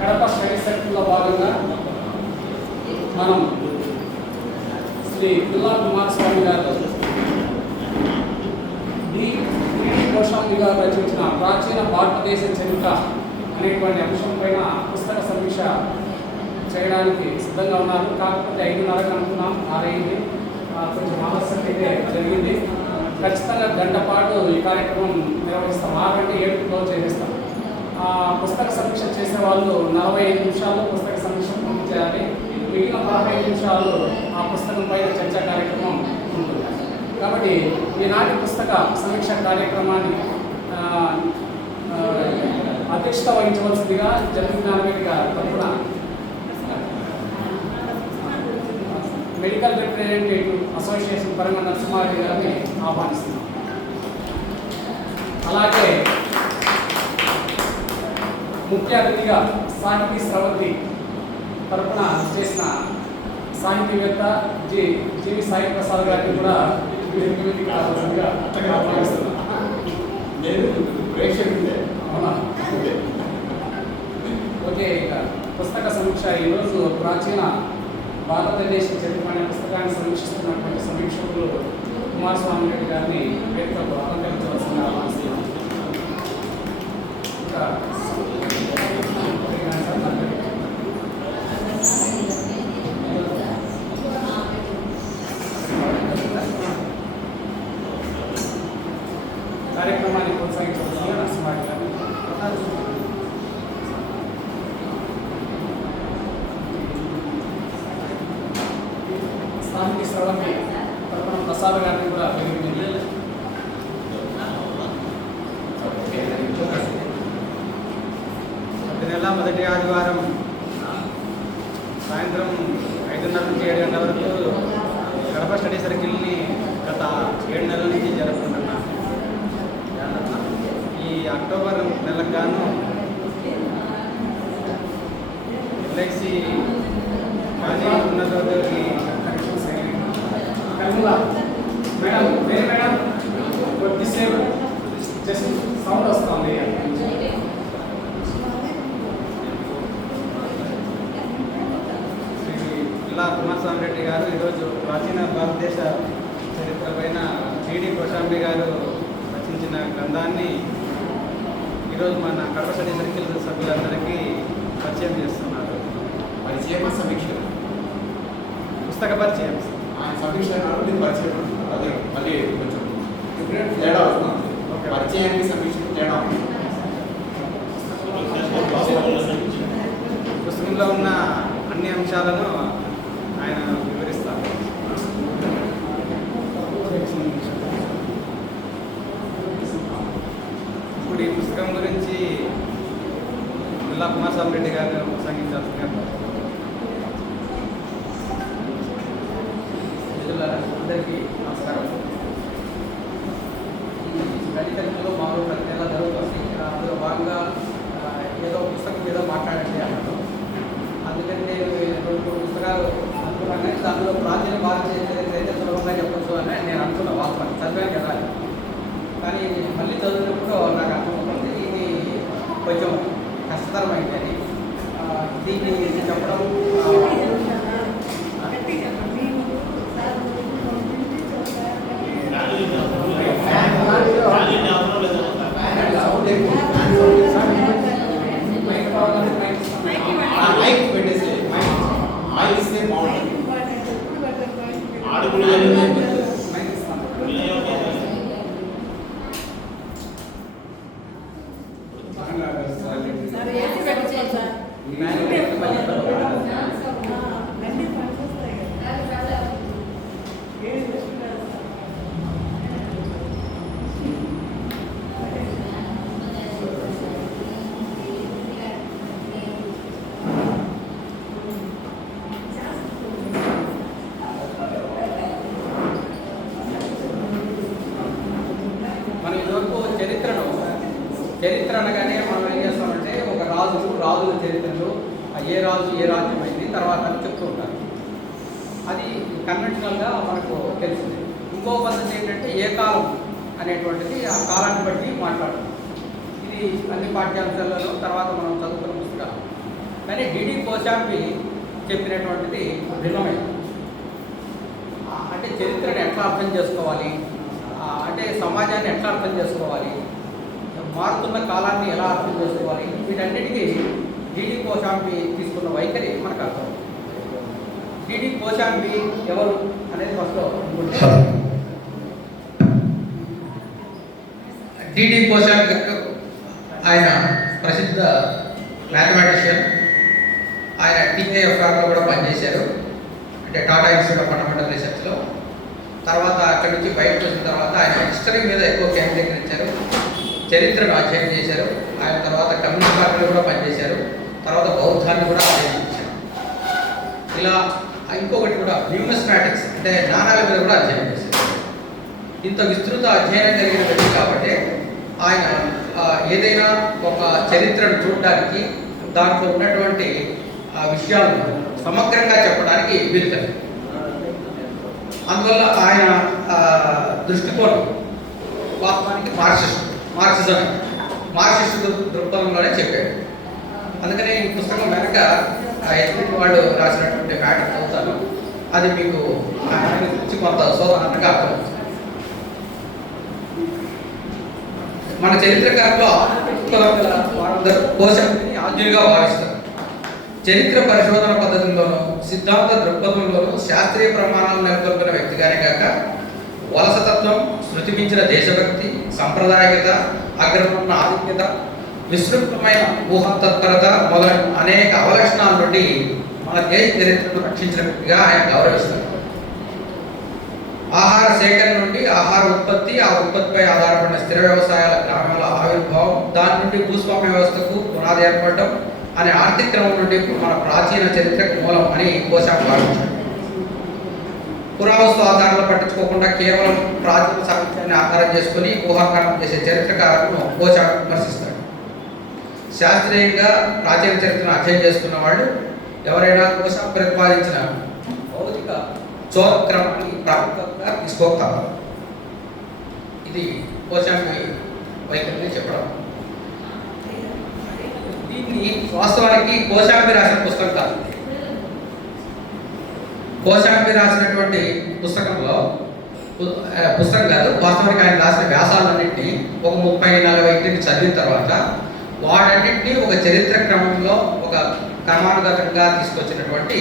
Kadapa study సర్కిల్లో భాగంగా మనం శ్రీ పిల్లా కుమారస్వామి గారు గోస్వామి గారు రచించిన ప్రాచీన భారతదేశ చరిత్ర అనేటువంటి అంశం పైన పుస్తక సమీక్ష చేయడానికి సిద్ధంగా ఉన్నారు. కాకపోతే 5:30 అనుకున్నాం, 6 కొంచెం ఆలస్యం అయితే జరిగింది. ఖచ్చితంగా గంట పాటు ఈ కార్యక్రమం నిర్వహిస్తాం. 6 గంటల 7 క్లోజ్ చేసేస్తాం. పుస్తక సమీక్ష చేసే వాళ్ళు 45 నిమిషాల్లో పుస్తక సమీక్ష పూర్తి చేయాలి. మిగిలిన 15 నిమిషాలు ఆ పుస్తకం పైన చర్చా కార్యక్రమం ఉంటుంది. కాబట్టి ఈనాటి పుస్తక సమీక్ష కార్యక్రమాన్ని అధ్యక్షత వహించవలసిందిగా జగజ్ఞానవేదిక గారి తరఫున మెడికల్ రిప్రజెంటేటివ్ అసోసియేషన్ పరంగా నరసింహారెడ్డి గారిని ఆహ్వానిస్తున్నాం. అలాగే ముఖ్య అతిథిగా సాహితీ స్రవంతి తరఫున చేసిన సాహితీవేత్త జీవి సాయి ప్రసాద్ గారిని కూడా ఆహ్వానిస్తున్నాం. ఓకే, ఇక పుస్తక సమీక్ష ఈరోజు ప్రాచీన భారతదేశ చరిత్ర అనే పుస్తకాన్ని సమీక్షిస్తున్నటువంటి సమీక్షకులు కుమారస్వామి రెడ్డి గారిని వేదికకు అలంకరించవలసిందిగా ఆహ్వానిస్తున్నాం. ఇంకా కార్యక్రమాన్ని కొనసాగించవలసిందిగా నరసింహారెడ్డి గారిని సాహితీ స్రవంతి తరఫున ప్రసాద్ గారిని కూడా ప్రతి నెల మొదటి ఆదివారం సాయంత్రం 5:30 నుంచి 7 గంటల వరకు కడప స్టడీ సర్కిల్ని గత 7 నెలల నుంచి జరుపుకుంటున్నాం. ఈ అక్టోబర్ నెలకు గాను ఎల్ఐసి మాజీ ఉన్నతోద్యోగి మేడం కొద్దిసేపు జస్ట్ సౌండ్ వస్తుంది. పిల్లా కుమారస్వామి రెడ్డి గారు ఈరోజు ప్రాచీన భారతదేశ చరిత్ర పైన జీడి గోస్వామి గారు రచించిన గ్రంథాన్ని ఈరోజు మన కడప స్టడీ సర్కిల్ సభ్యులందరికీ పరిచయం చేస్తున్నారు. పరిచయం సమీక్ష పుస్తక పరిచయం సమీక్ష కాబట్టి పరిచయం అదే మళ్ళీ కొంచెం తేడా వస్తుంది. పరిచయానికి సమీక్షకు తేడా ఉంది. పుస్తకంలో ఉన్న అన్ని అంశాలను ఆయన వివరిస్తారు. ఇప్పుడు ఈ పుస్తకం గురించి పిల్లా కుమారస్వామి రెడ్డి గారు ప్రసంగించాల్సిందిగా అందరికీ నమస్కారం. ఈ స్టడీ సర్కిల్లో మాకు ప్రతి నెల జరుగుతుంది. అందులో భాగంగా ఏదో పుస్తకం మీద మాట్లాడండి అన్నాడు. అందుకని నేను 2-3 పుస్తకాలు అనుకున్నాను. కానీ దానిలో ప్రాచీన భారతీయ చరిత్ర అయితే సులభంగా చెప్పచ్చు అని నేను అనుకున్నాను. వాస్తవాన్ని చదివాను కదా. కానీ మళ్ళీ చదివినప్పుడు నాకు అర్థమవుతుంది ఇది కొంచెం కష్టతరమైందని. దీన్ని చెప్పడం మైక్ పెట్టేసి మైక్ ఇస్తే బాగుంటుంది. చరిత్ర అనగానే మనం ఏం చేస్తామంటే ఒక రాజుల చరిత్రలు ఏ రాజు ఏ రాజ్యం అయింది తర్వాత అని చెప్తూ ఉంటారు. అది కన్వెన్షనల్గా మనకు తెలిసింది. ఇంకో పద్ధతి ఏంటంటే ఏ కాలం అనేటువంటిది ఆ కాలాన్ని బట్టి మాట్లాడడం. ఇది అన్ని పాఠ్యాంశాలలో తర్వాత మనం చదువుకున్న పుస్తకాలు. కానీ డిడి కోశాంబి చెప్పినటువంటిది భిన్నమైనది. అంటే చరిత్రను ఎట్లా అర్థం చేసుకోవాలి, అంటే సమాజాన్ని ఎట్లా అర్థం చేసుకోవాలి, మారుతున్న కాలాన్ని ఎలా అర్థం చేసుకోవాలి, వీటన్నిటికీ డిడి కోశాంబి తీసుకున్న వైఖరి మనకు అర్థం. డిడి కోశాంబి ఎవరు అనేది ఫస్ట్ డిడి కోశాంబి ఆయన ప్రసిద్ధ మ్యాథమెటిషియన్. ఆయన టీఏఎఫ్ఆర్లో కూడా పనిచేశారు, అంటే టాటా ఇన్స్టిట్యూట్ ఆఫ్ ఫండమెంటల్ రీసెర్చ్లో. తర్వాత అక్కడి నుంచి బయటకు వచ్చిన తర్వాత ఆయన హిస్టరీ మీద ఎక్కువ కేంద్రీకరించారు, చరిత్రను అధ్యయనం చేశారు. ఆయన తర్వాత కమ్యూనిస్ట్ పార్టీలో కూడా పనిచేశారు, తర్వాత బౌద్ధాన్ని కూడా అధ్యయనం చేశారు. ఇలా ఇంకొకటి కూడా న్యూమిస్మాటిక్స్ అంటే నాణాల మీద కూడా అధ్యయనం చేశారు. ఇంత విస్తృత అధ్యయనం కలిగిన వ్యక్తి కాబట్టి ఆయన ఏదైనా ఒక చరిత్రను చూడడానికి దాంట్లో ఉన్నటువంటి విషయాలను సమగ్రంగా చెప్పడానికి వీలు కలిగింది. అందువల్ల ఆయన దృష్టికోణం వాస్తవానికి మార్క్సిస్ట్ దృక్పథంలోనే చెప్పాడు. అందుకని ఈ పుస్తకం వెనక ఎస్పీ వాళ్ళు రాసినటువంటి మ్యాటర్ చదువుతాను, అది మీకు ఆయన గురించి కొంత సోదనంగా అర్థమవుతుంది. మన చరిత్రకారులో కోశాంబిని ఆద్యునిగా భావిస్తారు. చరిత్ర పరిశోధన పద్ధతిలోనూ సిద్ధాంత దృక్పథంలోనూ శాస్త్రీయ ప్రమాణాలను నెలకొల్పిన వ్యక్తిగానే కాక వలసతత్వం, శృతి మించిన దేశభక్తి, సంప్రదాయకత, అగ్రమున్న ఆధిక్యత, విస్తృతమైన ఊహాతత్పరత మొదలైన అనేక అవలక్షణాల నుండి మన దేశ చరిత్రను రక్షించిన వ్యక్తిగా ఆయన గౌరవిస్తారు. ఆహార సేకరణ నుండి ఆహార ఉత్పత్తి, ఆ ఉత్పత్తిపై ఆధారపడిన స్థిర వ్యవసాయాల గ్రామాల ఆవిర్భావం, దాని నుండి భూస్వామ్య వ్యవస్థకు పునాది ఏర్పడడం అనే ఆర్థిక క్రమం నుండి మన ప్రాచీన చరిత్రకు మూలం అని కోశాంబి భావించారు. పురావస్తు ఆధారాలు పట్టించుకోకుండా కేవలం ప్రాచీన సాహిత్యాన్ని ఆధారం చేసుకుని ఊహాకరణం చేసే చరిత్రకారులను కోశాంబి విమర్శిస్తాడు. శాస్త్రీయంగా ప్రాచీన చరిత్రను అధ్యయనం చేసుకున్న వాళ్ళు ఎవరైనా కోశాంబి ప్రతిపాదించిన భౌతిక చోరక్రమాన్ని ప్రాముఖ్యంగా తీసుకోగలరు. ఇది కోశాంబి వైఖరిని చెప్పడం. దీన్ని వాస్తవానికి కోశాంబి రాసిన పుస్తకం కాదు. కోశాంబి రాసినటువంటి పుస్తకం కాదు, వాస్తవానికి ఆయన రాసిన వ్యాసాలన్నింటినీ ఒక 30-40 చదివిన తర్వాత వాటన్నింటినీ ఒక చరిత్ర క్రమంలో ఒక క్రమానుగతంగా తీసుకొచ్చినటువంటి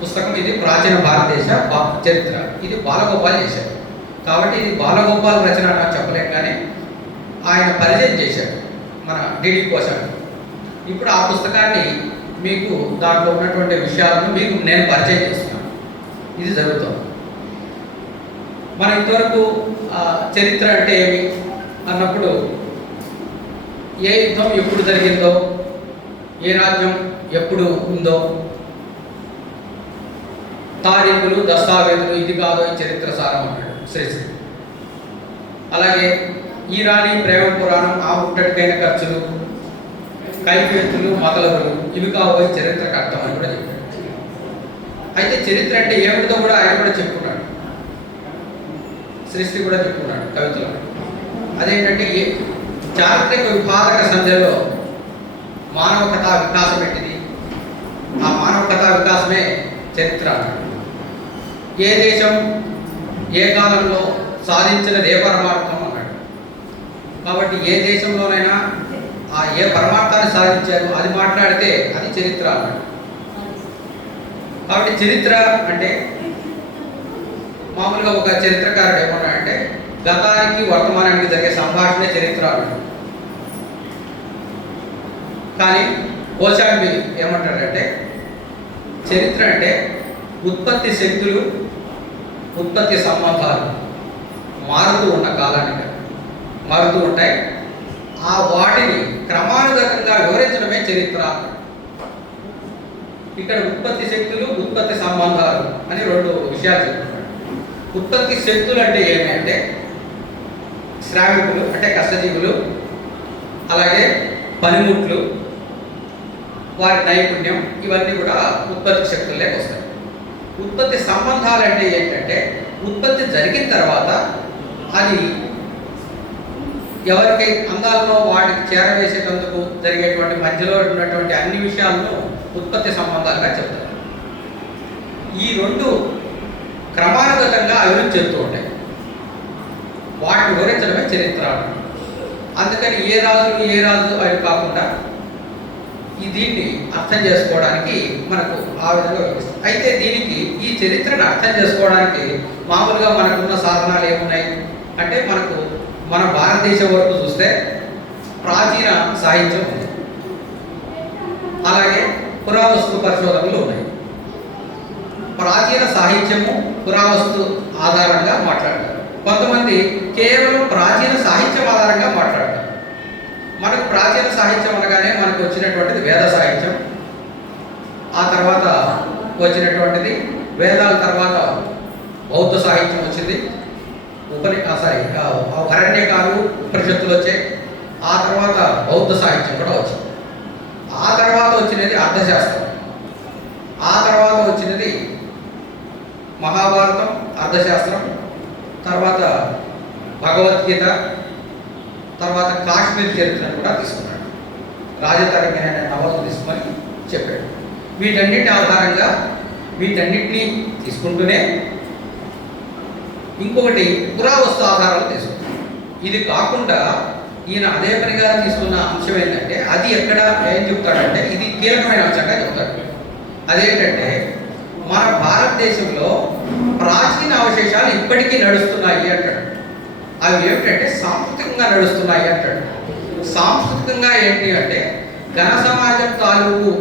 పుస్తకం ఇది. ప్రాచీన భారతదేశ చరిత్ర. ఇది బాలగోపాల్ చేశారు కాబట్టి ఇది బాలగోపాల్ రచన అని చెప్పలేం, కానీ ఆయన పరిచయం చేశాడు మన డిడి కోశాంబి. ఇప్పుడు ఆ పుస్తకాన్ని మీకు దాంట్లో ఉన్నటువంటి విషయాలను మీకు నేను పరిచయం చేస్తున్నాను. ఇది జరుగుతుంది. మనం ఇంతవరకు చరిత్ర అంటే ఏమి అన్నప్పుడు ఏ యుద్ధం ఎప్పుడు జరిగిందో, ఏ రాజ్యం ఎప్పుడు ఉందో, తారీఖులు, దస్తావేజులు, ఇది కాదో ఈ చరిత్ర సారం అన్నాడు శ్రీశ్రీ. అలాగే ఈరానీ ప్రేమ పురాణం, ఆ ముట్టడికైన ఖర్చులు, కైఫియత్తులు, మతలబులు, ఇవి కావో చరిత్రకు అర్థం అని కూడా చెప్పాడు. అయితే చరిత్ర అంటే ఏమిటో కూడా ఆయన కూడా చెప్పుకున్నాడు, శ్రీశ్రీ కూడా చెప్పుకున్నాడు కవితలో. అదేంటంటే చారిత్రక విపాదక సంధ్యలో మానవ కథా వికాసం ఏంటిది, ఆ మానవ కథా వికాసమే చరిత్ర అన్నాడు. ఏ దేశం ఏ కాలంలో సాధించినది ఏ పరమార్థం అన్నాడు. కాబట్టి ఏ దేశంలోనైనా ఏ పరమార్థాన్ని సాధించారు అది మాట్లాడితే అది చరిత్ర అన్నాడు. కాబట్టి చరిత్ర అంటే మామూలుగా ఒక చరిత్రకారుడు ఏమన్నా అంటే గతానికి వర్తమానానికి జరిగే సంభాషణ చరిత్ర అన్నాడు. కానీ కోశాంబి ఏమంటాడంటే చరిత్ర అంటే ఉత్పత్తి శక్తులు, ఉత్పత్తి సంబంధాలు మారుతూ ఉన్న కాలానికి మారుతూ ఉంటాయి. ఆ వాటిని క్రమానుగతంగా వివరించడమే చరిత్ర. ఇక్కడ ఉత్పత్తి శక్తులు, ఉత్పత్తి సంబంధాలు అని 2 విషయాలు చెప్తున్నాడు. ఉత్పత్తి శక్తులు అంటే ఏమి అంటే శ్రామికులు అంటే కష్టజీవులు, అలాగే పనిముట్లు, వారి నైపుణ్యం, ఇవన్నీ కూడా ఉత్పత్తి శక్తుల్లోకి వస్తాయి. ఉత్పత్తి సంబంధాలు అంటే ఏంటంటే ఉత్పత్తి జరిగిన తర్వాత అది ఎవరికి అందాలను వాటికి చేరవేసేటందుకు జరిగేటువంటి మధ్యలో ఉన్నటువంటి అన్ని విషయాలను ఉత్పత్తి సంబంధాలుగా చెప్తారు. ఈ రెండు క్రమానుగతంగా అభివృద్ధి చెందుతూ ఉంటాయి. వాటిని వివరించడమే చరిత్ర. అందుకని ఏ రాజు అవి కాకుండా దీన్ని అర్థం చేసుకోవడానికి మనకు ఆ విధంగా వివరిస్తాం. అయితే దీనికి ఈ చరిత్రను అర్థం చేసుకోవడానికి మామూలుగా మనకున్న సాధనాలు ఏమున్నాయి అంటే, మన భారతదేశం వరకు చూస్తే ప్రాచీన సాహిత్యం ఉంది, అలాగే పురావస్తు పరిశోధనలు ఉన్నాయి. ప్రాచీన సాహిత్యము పురావస్తు ఆధారంగా మాట్లాడతారు. కొంతమంది కేవలం ప్రాచీన సాహిత్యం ఆధారంగా మాట్లాడతారు. మనకు ప్రాచీన సాహిత్యం అనగానే మనకు వచ్చినటువంటిది వేద సాహిత్యం, ఆ తర్వాత వచ్చినటువంటిది వేదాల తర్వాత బౌద్ధ సాహిత్యం వచ్చింది, అరణ్యకాలు ఉపనిషత్తులు వచ్చాయి, ఆ తర్వాత బౌద్ధ సాహిత్యం కూడా వచ్చింది. ఆ తర్వాత వచ్చినది అర్థశాస్త్రం, ఆ తర్వాత వచ్చినది మహాభారతం, అర్థశాస్త్రం, తర్వాత భగవద్గీత, తర్వాత కాశ్మీర్ చరిత్రను కూడా తీసుకున్నాడు. రాజతరంగిణి అనే నవలను తీసుకొని చెప్పాడు. వీటన్నిటి ఆధారంగా వీటన్నిటినీ తీసుకుంటూనే ఇంకొకటి పురావస్తు ఆధారాలు తీసుకున్నాడు. ఇది కాకుండా ఈయన అదే పనిగా తీసుకున్న అంశం ఏంటంటే, అది ఎక్కడ ఏం చెప్తాడంటే, ఇది కీలకమైన అంశంగా చెప్తాడు. అదేంటంటే, మన భారతదేశంలో ప్రాచీన అవశేషాలు ఇప్పటికీ నడుస్తున్నాయి అంటాడు. అవి ఏమిటంటే సాంస్కృతికంగా నడుస్తున్నాయి అంటాడు. సాంస్కృతికంగా ఏంటి అంటే, ఘన సమాజం తాలూకు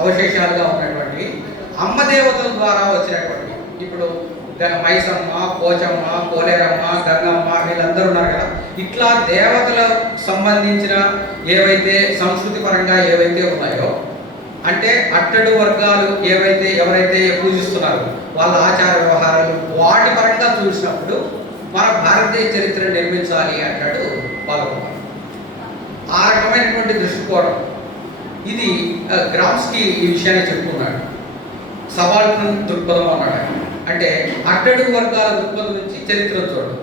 అవశేషాలుగా ఉన్నటువంటి అమ్మదేవతల ద్వారా వచ్చినటువంటి, ఇప్పుడు మైసమ్మ, పోచమ్మ, పోలేరమ్మ, గంగమ్మ వీళ్ళందరూ ఉన్నారు కదా, ఇట్లా దేవతలకు సంబంధించిన ఏవైతే సంస్కృతి పరంగా ఏవైతే ఉన్నాయో, అంటే అట్టడు వర్గాలు ఎవరైతే పూజిస్తున్నారో వాళ్ళ ఆచార వ్యవహారాలు వాటి పరంగా చూసినప్పుడు మన భారతదేశ చరిత్రను నిర్మించాలి అంటాడు భగవాన్. ఆ రకమైనటువంటి దృష్టికోణం ఇది గ్రామ్స్కి ఈ విషయాన్ని చెప్పుకున్నాడు. సబాల్టర్న్ దృక్పథం అన్నాడు. అంటే అట్టడుగు వర్గాల దృక్పథం నుంచి చరిత్రను చూడడం.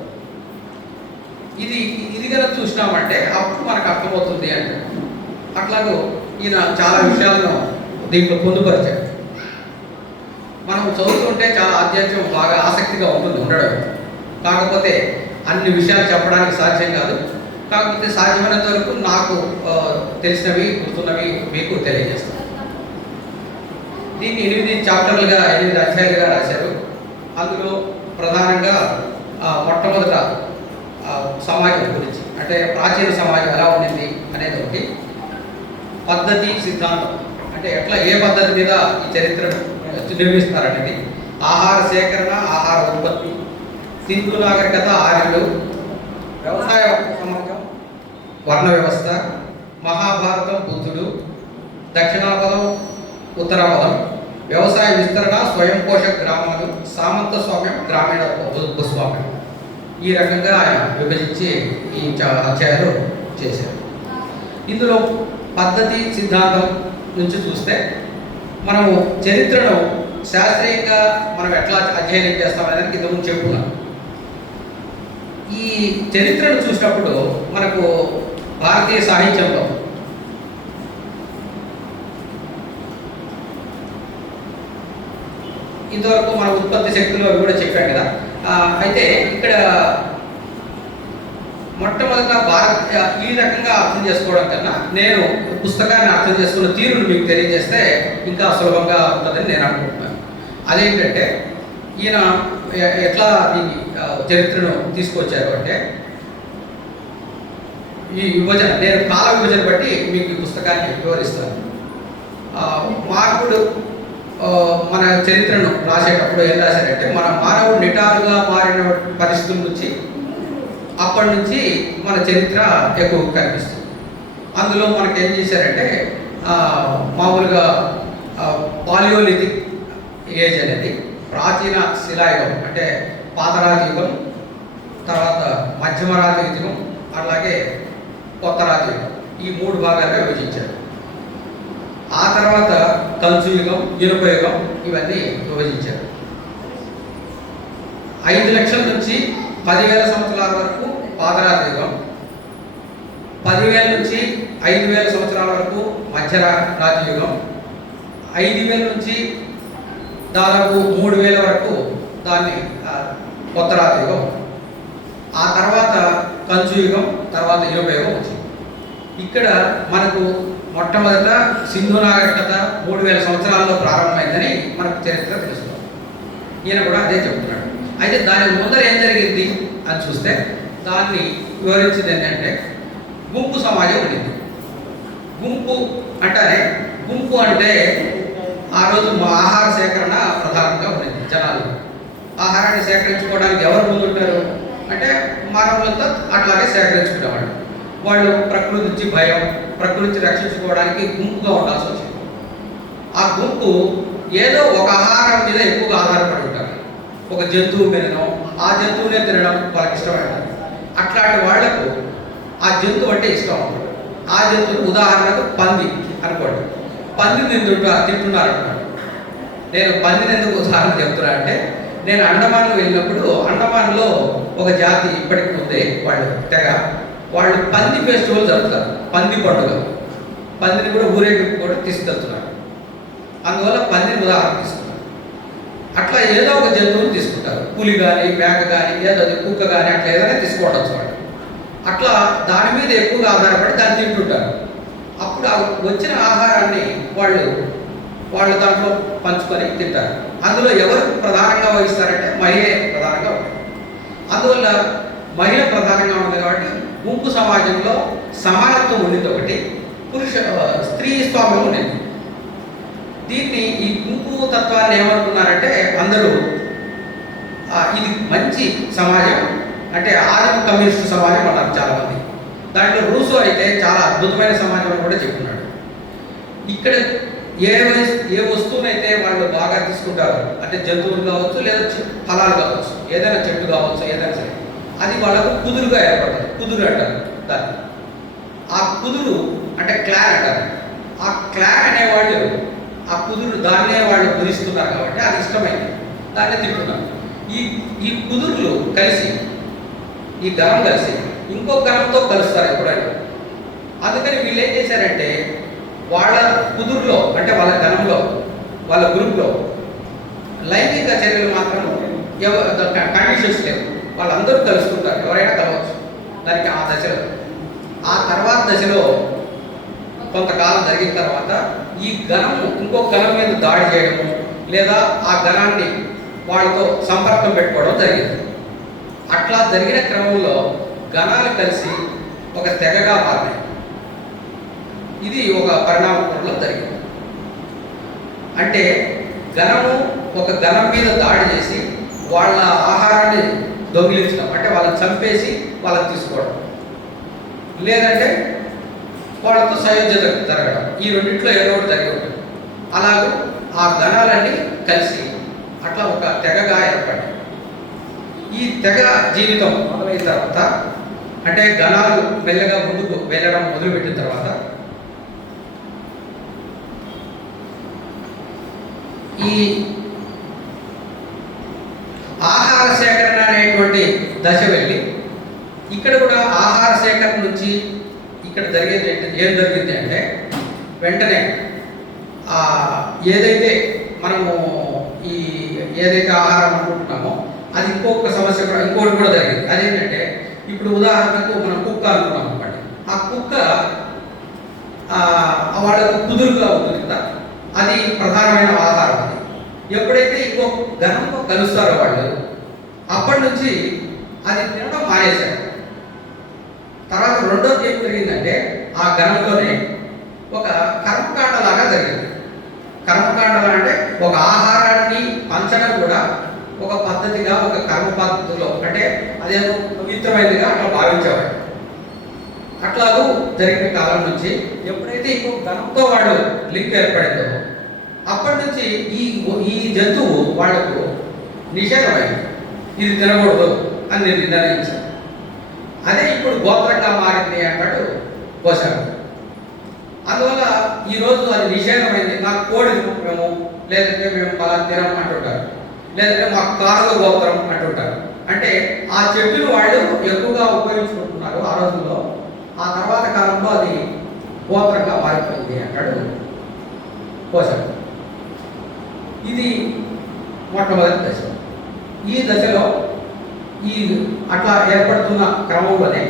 ఇది కనుక చూసినామంటే అప్పుడు మనకు అర్థమవుతుంది అంటే, అట్లాగూ ఈయన చాలా విషయాలను దీంట్లో పొందుపరిచాడు. మనం చదువుతుంటే చాలా ఆధ్యాత్మికం బాగా ఆసక్తిగా ఉండడం. కాకపోతే అన్ని విషయాలు చెప్పడానికి సాధ్యం కాదు. కాకపోతే సాధ్యమైనంత వరకు నాకు తెలిసినవి గుర్తున్నవి మీకు తెలియజేస్తాను. దీన్ని 8 అధ్యాయాలుగా రాశారు. అందులో ప్రధానంగా మొట్టమొదట సమాజం గురించి, అంటే ప్రాచీన సమాజం ఎలా ఉండింది అనేది ఒకటి, పద్ధతి సిద్ధాంతం అంటే ఎట్లా ఏ పద్ధతి మీద ఈ చరిత్రను నిర్మిస్తారనేది, ఆహార సేకరణ, ఆహార ఉత్పత్తి, సింధు నాగరికత, ఆర్యులు, వ్యవసాయ సమాజం, వర్ణ వ్యవస్థ, మహాభారతం, బుద్ధుడు, దక్షిణాపదం, ఉత్తరాపదం, వ్యవసాయ విస్తరణ, స్వయం పోషక గ్రామాలు, సామంత స్వామ్యం, గ్రామీణ భూస్వామ్యం, ఈ రకంగా ఆయన విభజించి ఈ అధ్యాయాలు చేశారు. ఇందులో పద్ధతి సిద్ధాంతం నుంచి చూస్తే మనము చరిత్రను శాస్త్రీయంగా మనం ఎట్లా అధ్యయనం చేస్తామనేది ఇంతకుముందు చెప్పుకున్నాం. ఈ చరిత్రను చూసినప్పుడు మనకు భారతీయ సాహిత్యంలో ఇంతవరకు మన ఉత్పత్తి శక్తులు అవి కూడా చెప్పాం కదా. అయితే ఇక్కడ మొట్టమొదట ఈ రకంగా అర్థం చేసుకోవడం కన్నా నేను పుస్తకాన్ని అర్థం చేసుకున్న తీరును మీకు తెలియజేస్తే ఇంకా సులభంగా ఉంటుందని నేను అనుకుంటున్నాను. అదేంటంటే, ఈయన ఎట్లా దీన్ని చరిత్రను తీసుకొచ్చారు అంటే, ఈ విభజన, నేను కాల విభజన బట్టి మీకు ఈ పుస్తకాన్ని వివరిస్తాను. మార్పుడు మన చరిత్రను రాసేటప్పుడు ఏం రాశారంటే, మన మానవుడు నిటారుగా మారిన పరిస్థితుల నుంచి అప్పటి నుంచి మన చరిత్ర ఎక్కువ కనిపిస్తుంది. అందులో మనకి ఏం చేశారంటే, మామూలుగా పాలియోలిథిక్ ఏజ్ అనేది ప్రాచీన శిలాయుగం, అంటే పాతరాతి యుగం, తర్వాత మధ్యమరాతి యుగం, అలాగే కొత్త రాతి యుగం, ఈ 3 భాగాలుగా విభజించారు. ఆ తర్వాత కంచు యుగం, ఇనుప యుగం, ఇవన్నీ విభజించారు. 5 లక్షల నుంచి 10,000 సంవత్సరాల వరకు పాతరాతి యుగం, 10,000 నుంచి 5,000 సంవత్సరాల వరకు మధ్య రాజయుగం, 5,000 నుంచి దాదాపు 3,000 వరకు దాన్ని కొత్త రాజయుగం, ఆ తర్వాత కంచుయుగం, తర్వాత యుగయుగం వచ్చింది. ఇక్కడ మనకు మొట్టమొదట సింధు నాగరికత 3,000 సంవత్సరాల్లో ప్రారంభమైందని మనకు చరిత్ర తెలుస్తుంది. ఈయన కూడా అదే చెప్తున్నాడు. అయితే దాని ముందర ఏం జరిగింది అని చూస్తే దాన్ని వివరించింది ఏంటంటే గుంపు సమాజం ఉండింది. గుంపు అంటే ఆ రోజు ఆహార సేకరణ ప్రధానంగా ఉండేది. జనాలు ఆహారాన్ని సేకరించుకోవడానికి ఎవరు ముందుంటారు అంటే మానవులంతా అట్లాగే సేకరించుకునేవాళ్ళు. వాళ్ళు ప్రకృతి నుంచి భయం, ప్రకృతి రక్షించుకోవడానికి గుంపుగా ఉండాల్సి వచ్చింది. ఆ గుంపు ఏదో ఒక ఆహారం మీద ఎక్కువగా ఆధారపడి ఉంటారు. ఒక జంతువు మీదనో ఆ జంతువునే తినడం వాళ్ళకి ఇష్టపడతారు. అట్లాంటి వాళ్లకు ఆ జంతువు అంటే ఇష్టం ఉంటుంది. ఆ జంతువు ఉదాహరణకు పంది అనుకోండి. పందిని తింటున్నారు అనుకోండి. నేను పందిని ఎందుకు ఉదాహరణ చెప్తున్నా అంటే నేను అండమాన్లో వెళ్ళినప్పుడు అండమాన్లో ఒక జాతి ఇప్పటికి ఉంది, వాళ్ళు పంది ఫెస్టివల్ జరుపుతారు, పంది పండుగ. పందిని కూడా ఊరేగింపు కూడా తీసుకెళ్తున్నారు. అందువల్ల పందిని ఉదాహరణ తీసుకున్నారు. అట్లా ఏదో ఒక జంతువుని తీసుకుంటారు, పులి కానీ మేక కానీ ఏదో కుక్క కానీ అట్లా ఏదైనా తీసుకోవచ్చు వాళ్ళు. అట్లా దాని మీద ఎక్కువగా ఆధారపడి దాన్ని తింటుంటారు. అప్పుడు వచ్చిన ఆహారాన్ని వాళ్ళు దాంట్లో పంచుకొని తింటారు. అందులో ఎవరు ప్రధానంగా వహిస్తారంటే మహిళ ప్రధానంగా ఉంటుంది. అందువల్ల మహిళ ప్రధానంగా ఉంది కాబట్టి గుంపు సమాజంలో సమానత్వం ఉండింది ఒకటి, స్త్రీ స్వామ్యం ఉండింది. దీన్ని ఈ గుంపు తత్వాన్ని ఏమనుకున్నారంటే అందరూ ఇది మంచి సమాజం అంటే ఆదిమ కమ్యూనిస్టు సమాజం అన్నారు చాలామంది. దాంట్లో రూసో అయితే చాలా అద్భుతమైన సమాజం అని కూడా చెప్తున్నాడు. ఇక్కడ ఏ వస్తువునైతే వాళ్ళు బాగా తీసుకుంటారు అంటే జంతువులు కావచ్చు లేదా ఫలాలు కావచ్చు, ఏదైనా చెట్టు కావచ్చు, ఏదైనా సరే అది వాళ్ళకు కుదురుగా ఏర్పడుతుంది. కుదురు అంటారు దాన్ని. ఆ కుదురు అంటే క్లాన్ అంటారు. ఆ క్లాన్ అనేవాళ్ళు ఆ కుదురు దాన్నే వాళ్ళు కుదిస్తున్నారు కాబట్టి అది ఇష్టమైంది, దాన్నే తింటున్నారు. ఈ కుదురులు కలిసి ఈ గణం కలిసి ఇంకో గణంతో కలుస్తారు ఎప్పుడైనా. అందుకని వీళ్ళు ఏం చేశారంటే వాళ్ళ కుదురులో అంటే వాళ్ళ గణంలో వాళ్ళ గ్రూప్లో లైంగిక చర్యలు మాత్రం కండిషన్స్ లేవు, వాళ్ళందరూ కలుసుకుంటారు, ఎవరైనా కలవచ్చు దానికి ఆ దశలో. ఆ తర్వాత దశలో కొంతకాలం జరిగిన తర్వాత ఈ గణము ఇంకో గణం మీద దాడి చేయడము లేదా ఆ గణాన్ని వాళ్ళతో సంపర్కం పెట్టుకోవడం జరిగింది. అట్లా జరిగిన క్రమంలో గణాలు కలిసి ఒక తెగగా మారినాయి. ఇది ఒక పరిణామంలో జరిగింది. అంటే గణము ఒక గణం మీద దాడి చేసి వాళ్ళ ఆహారాన్ని దొంగిలించడం అంటే వాళ్ళని చంపేసి వాళ్ళని తీసుకోవడం, లేదంటే వాళ్ళతో సయోధ్యత జరగడం, ఈ రెండింటిలో ఏదో ఒకటి జరిగి ఉంటుంది. అలాగే ఆ గణాలన్నీ కలిసి అట్లా ఒక తెగగా ఏర్పడి ఈ తెగ జీవితం మొదలైన తర్వాత అంటే గణాలు మెల్లగా ముందుకు వెళ్ళడం మొదలుపెట్టిన తర్వాత ఈ ఆహార సేకరణ అనేటువంటి దశ వెళ్ళి ఇక్కడ కూడా ఆహార సేకరణ నుంచి ఇక్కడ జరిగేది ఏం జరిగింది అంటే వెంటనే ఏదైతే మనము ఏదైతే ఆహారం అనుకుంటున్నామో అది ఇంకొక సమస్య కూడా ఇంకోటి కూడా జరిగింది. అదేంటంటే ఇప్పుడు ఉదాహరణకు మనం కుక్క అనుకున్నాం అనుకోండి. ఆ కుక్క వాళ్ళకు కుదురుగా ఉంటుంది కదా, అది ప్రధానమైన ఆహారం. అది ఎప్పుడైతే ఇంకో గణంతో కలుస్తారో వాళ్ళు అప్పటి నుంచి అది తినడం మానేశారు. తర్వాత రెండోది ఏం జరిగిందంటే ఆ గణంలోనే ఒక కర్మకాండ లాగా జరిగింది. కర్మకాండలు అంటే ఒక ఆహారాన్ని పంచడం కూడా ఒక పద్ధతిగా ఒక కర్మ పద్ధతిలో అంటే అదేదో పవిత్రమైనదిగా అట్లా భావించేవాడు. అట్లాగూ జరిగిన కాలం నుంచి ఎప్పుడైతే ఇంకో గణంతో వాళ్ళు లింక్ ఏర్పడిందో అప్పటి నుంచి ఈ జంతువు వాళ్లకు నిషేధమైంది, ఇది తినకూడదు అని నిర్ణయించారు. అదే ఇప్పుడు గోత్రంగా మారింది అంటాడు గోశాల. అందువల్ల ఈరోజు అది నిషేధమైంది. నాకు కోడి మేము లేదంటే మేము అలా తినం అంటుంటారు, లేదంటే మాకు కారుగా గోత్రం అంటుంటారు. అంటే ఆ చెట్టును వాళ్ళు ఎక్కువగా ఉపయోగించుకుంటున్నారు. ఆ రోజుల్లో ఆ ఆ తర్వాత కాలంలో అది గోత్రంగా మారిపోయింది అంటాడు పోషకుడు. ఇది మొట్టమొదటి దశ. ఈ దశలో ఈ అట్లా ఏర్పడుతున్న క్రమంలోనే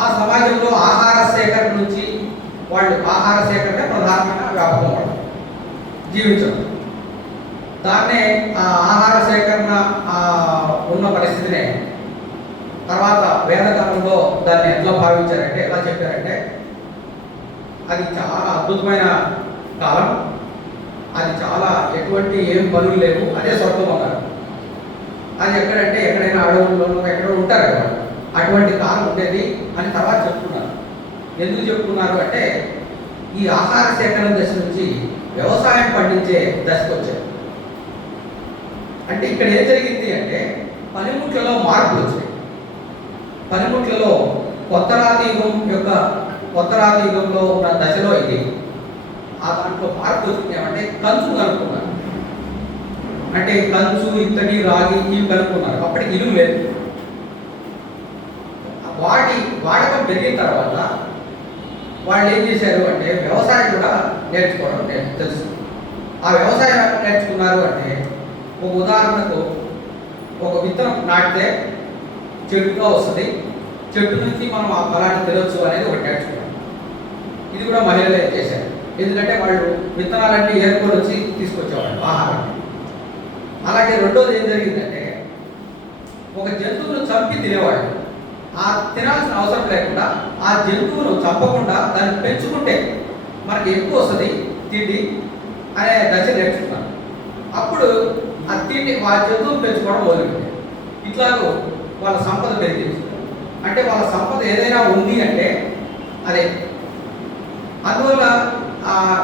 ఆ సమాజంలో ఆహార సేకరణ నుంచి వాళ్ళు ఆహార సేకరణ ప్రధానమైన వ్యాపకం వాళ్ళు జీవించడం. దాన్నే ఆ ఆహార సేకరణ ఉన్న పరిస్థితినే తర్వాత వేదకాలంలో దాన్ని ఎట్లా భావించారంటే, ఎలా చెప్పారంటే అది చాలా అద్భుతమైన కాలం, అది చాలా ఎటువంటి ఏం పనులు లేవు, అదే స్వర్గం అన్నారు. అది ఎక్కడంటే ఎక్కడైనా అడవుల్లోనూ ఎక్కడో ఉంటారు కదా, అటువంటి కాలం ఉండేది అని తర్వాత చెప్పుకున్నారు. ఎందుకు చెప్పుకున్నారు అంటే ఈ ఆహార సేకరణ దశ నుంచి వ్యవసాయం పండించే దశకు వచ్చారు. అంటే ఇక్కడ ఏం జరిగింది అంటే పనిముట్లలో మార్పులు వచ్చాయి. పనిముట్లలో కొత్త రాతి యుగంలో ఉన్న దశలో ఇది ఆ దాంట్లో మార్పు వచ్చింది. ఏమంటే కంచు కనుక్కున్నారు. అంటే కంచు, ఇత్తడి, రాగి ఇవి కనుక్కున్నారు. అప్పటికి ఇనుము లేదు. వాటి వాడకం పెరిగిన తర్వాత వాళ్ళు ఏం చేశారు అంటే వ్యవసాయం కూడా నేర్చుకోవడం తెలుసు. ఆ వ్యవసాయం నేర్చుకున్నారు అంటే ఒక ఉదాహరణకు ఒక విత్తనం నాటితే చెట్టుగా వస్తుంది, చెట్టు నుంచి మనం ఆ ఫలాన్ని తినొచ్చు అనేది ఒకటి నేర్చుకున్నాం. ఇది కూడా మహిళలే చేశారు. ఎందుకంటే వాళ్ళు విత్తనాలన్నీ ఏర్పడి వచ్చి తీసుకొచ్చేవాళ్ళు ఆహారాన్ని. అలాగే రెండోది ఏం జరిగిందంటే ఒక జంతువును చంపి తినేవాళ్ళు. ఆ తినాల్సిన అవసరం లేకుండా ఆ జంతువును చంపకుండా దాన్ని పెంచుకుంటే మనకి ఎక్కువ వస్తుంది తిండి అనే దశ నేర్చుకున్నాను. అప్పుడు ఆ తిండి ఆ జంతువును పెంచుకోవడం మొదలుపెట్టారు. ఇట్లాగూ వాళ్ళ సంపద పెరిగింది. అంటే వాళ్ళ సంపద ఏదైనా ఉంది అంటే అదే. అందువల్ల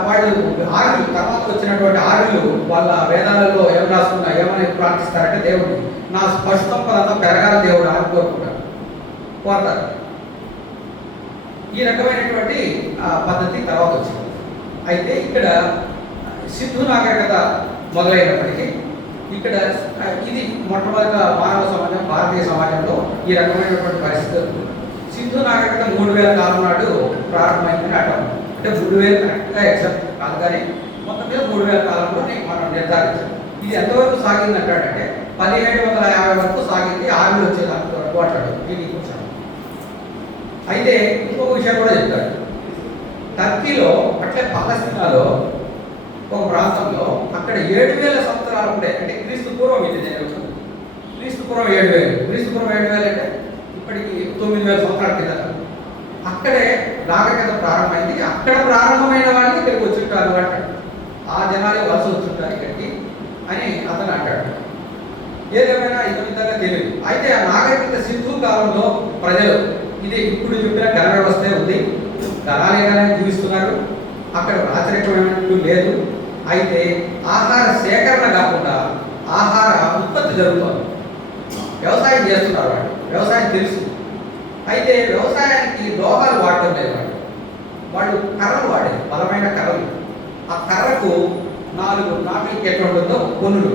వాళ్ళు ఆర్యులు తర్వాత వచ్చినటువంటి ఆర్యులు వాళ్ళ వేదాలలో ఏం రాసుకున్నా ఏమని ప్రార్థిస్తారంటే దేవుడు నా పశు సంపద అంతా పెరగాలి దేవుడు అని కోరుతారు. ఈ రకమైనటువంటి పద్ధతి తర్వాత వచ్చింది. అయితే ఇక్కడ సింధు నాగరికత మొదలైనప్పటికీ ఇక్కడ ఇది మొట్టమొదటి మానవ సమాజం, భారతీయ సమాజంలో ఈ రకమైనటువంటి పరిస్థితులు. సింధు నాగరికత 3000 కాలం నాడు ప్రారంభమైందని అంటాం. అంటే 3000 కరెక్ట్గా ఎగ్జాక్ట్ కాదు, కానీ మొత్తం మీద 3000 కాలంలో మనం నిర్ధారించాం. ఇది ఎంతవరకు సాగింది అంటాడంటే 1750 వరకు సాగింది. ఆర్యులు వచ్చేదానికి వరకు అంటాడు. దీనికి వచ్చాడు. అయితే ఇంకొక విషయం కూడా చెప్తాడు. టర్కీలో అట్లే పాలస్తీనాలో ఒక ప్రాంతంలో అక్కడ 7000 సంవత్సరాలు ఉంటాయి. అంటే క్రీస్తు పూర్వం ఇది జరుగుతుంది. క్రీస్తు పూర్వం 7000 అంటే ఇప్పటికి 9000 సంవత్సరాల కింద అక్కడే నాగరికత ప్రారంభమైంది. అక్కడ ప్రారంభమైన వాళ్ళకి ఇక్కడికి వచ్చుంటారు అంటాడు. ఆ జనాలే వలస వచ్చుంటారు ఇక్కడికి అని అతను అంటాడు. ఏదేమైనా ఇది విధంగా తెలియదు. అయితే ఆ నాగరికత సింధు కాలంలో ప్రజలు ఇది ఇప్పుడు చెప్పిన ఘన వ్యవస్థే ఉంది. ధనాలేగానే జీవిస్తున్నారు. అక్కడ రాచరికమైనట్టు లేదు. అయితే ఆహార సేకరణ కాకుండా ఆహార ఉత్పత్తి జరుగుతుంది. వ్యవసాయం చేస్తున్నారు వాళ్ళు. వ్యవసాయం తెలుసు. అయితే వ్యవసాయానికి లోహాలు వాడటం లేదు వాళ్ళు కర్రలు వాడేది, బలమైన కర్రలు. ఆ కర్రకు 4 నాగలికి ఎట్లా ఉంటుందో కొన్నులు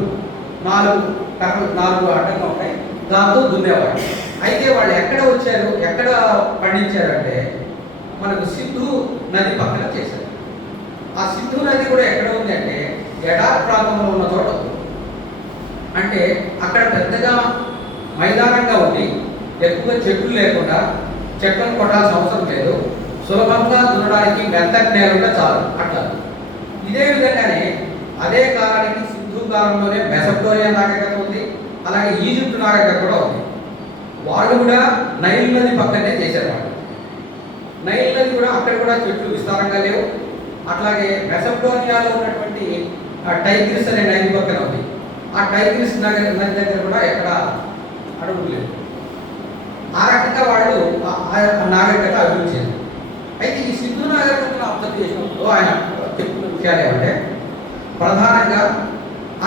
4 కర్రలు 4 అడ్డంగా ఉంటాయి. దాంతో దున్నేవాడు. అయితే వాళ్ళు ఎక్కడ వచ్చారు, ఎక్కడ పండించారంటే మనకు సింధు నది పక్కన చేశారు. ఆ సింధు నది కూడా ఎక్కడ ఉంది అంటే ఎడారి ప్రాంతంలో ఉన్న చోట ఉంది. అంటే అక్కడ పెద్దగా మైదానంగా ఉంది, ఎక్కువగా చెట్లు లేకుండా, చెట్లను కొట్టాల్సిన అవసరం లేదు, సులభంగా దున్నడానికి మెత్తటి నేల కూడా చాలు అట్లా. ఇదే విధంగానే అదే కాలానికి సింధు కాలంలోనే మెసోపోటేమియా నాగరికత ఉంది. అలాగే ఈజిప్ట్ నాగరికత కూడా ఉంది. వాళ్ళు కూడా నైల్ నది పక్కనే చేశారు. వాళ్ళు నైల్ నది కూడా అక్కడ కూడా చెట్లు విస్తారంగా లేవు. అట్లాగే మెసోపోటేమియాలో ఉన్నటువంటి టైగ్రిస్ అనే నది పక్కన ఉంది. ఆ టైగ్రిస్ నది దగ్గర కూడా ఎక్కడ అడుగు లేదు. ఆ రకంగా వాళ్ళు నాగరికత అభివృద్ధి చేశారు. అయితే ఈ సింధు నాగరికతను అబ్జర్వ్ చేసినప్పుడు ఆయన చెప్పుకున్న విషయాలు ఏమంటే ప్రధానంగా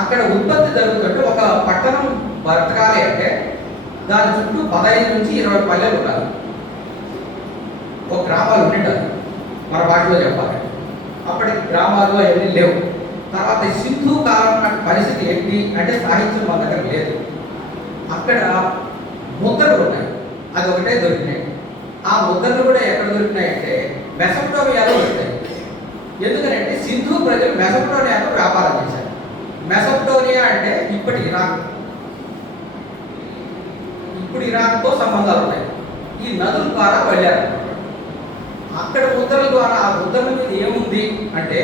అక్కడ ఉత్పత్తి జరుగుతుంటే ఒక పట్టణం బ్రతకాలి అంటే దాని చుట్టూ 15 నుంచి 20 పల్లెలు ఉండాలి. ఒక గ్రామాలు ఉండాలి మన భాషలో చెప్పాలి. అప్పటికి గ్రామాలు అవన్నీ లేవు. తర్వాత సింధు కాలం పరిస్థితి ఏంటి అంటే సాహిత్యం మన దగ్గర లేదు. అక్కడ ముద్రలు ఉన్నాయి, అది ఒకటే దొరికినాయి. ఆ ముద్రలు కూడా ఎక్కడ దొరికినాయంటే మెసొపొటేమియాలో దొరికాయి. ఎందుకంటే సింధు ప్రజలు మెసొపొటేమియాతో వ్యాపారం చేశారు. మెసొపొటేమియా అంటే ఇప్పటి ఇరాక్, ఇప్పుడు ఇరాక్తో సంబంధాలు ఉన్నాయి. ఈ నదుల ద్వారా వెళ్ళారు. అక్కడ ముద్రల ద్వారా ఆ ముద్రల మీద ఏముంది అంటే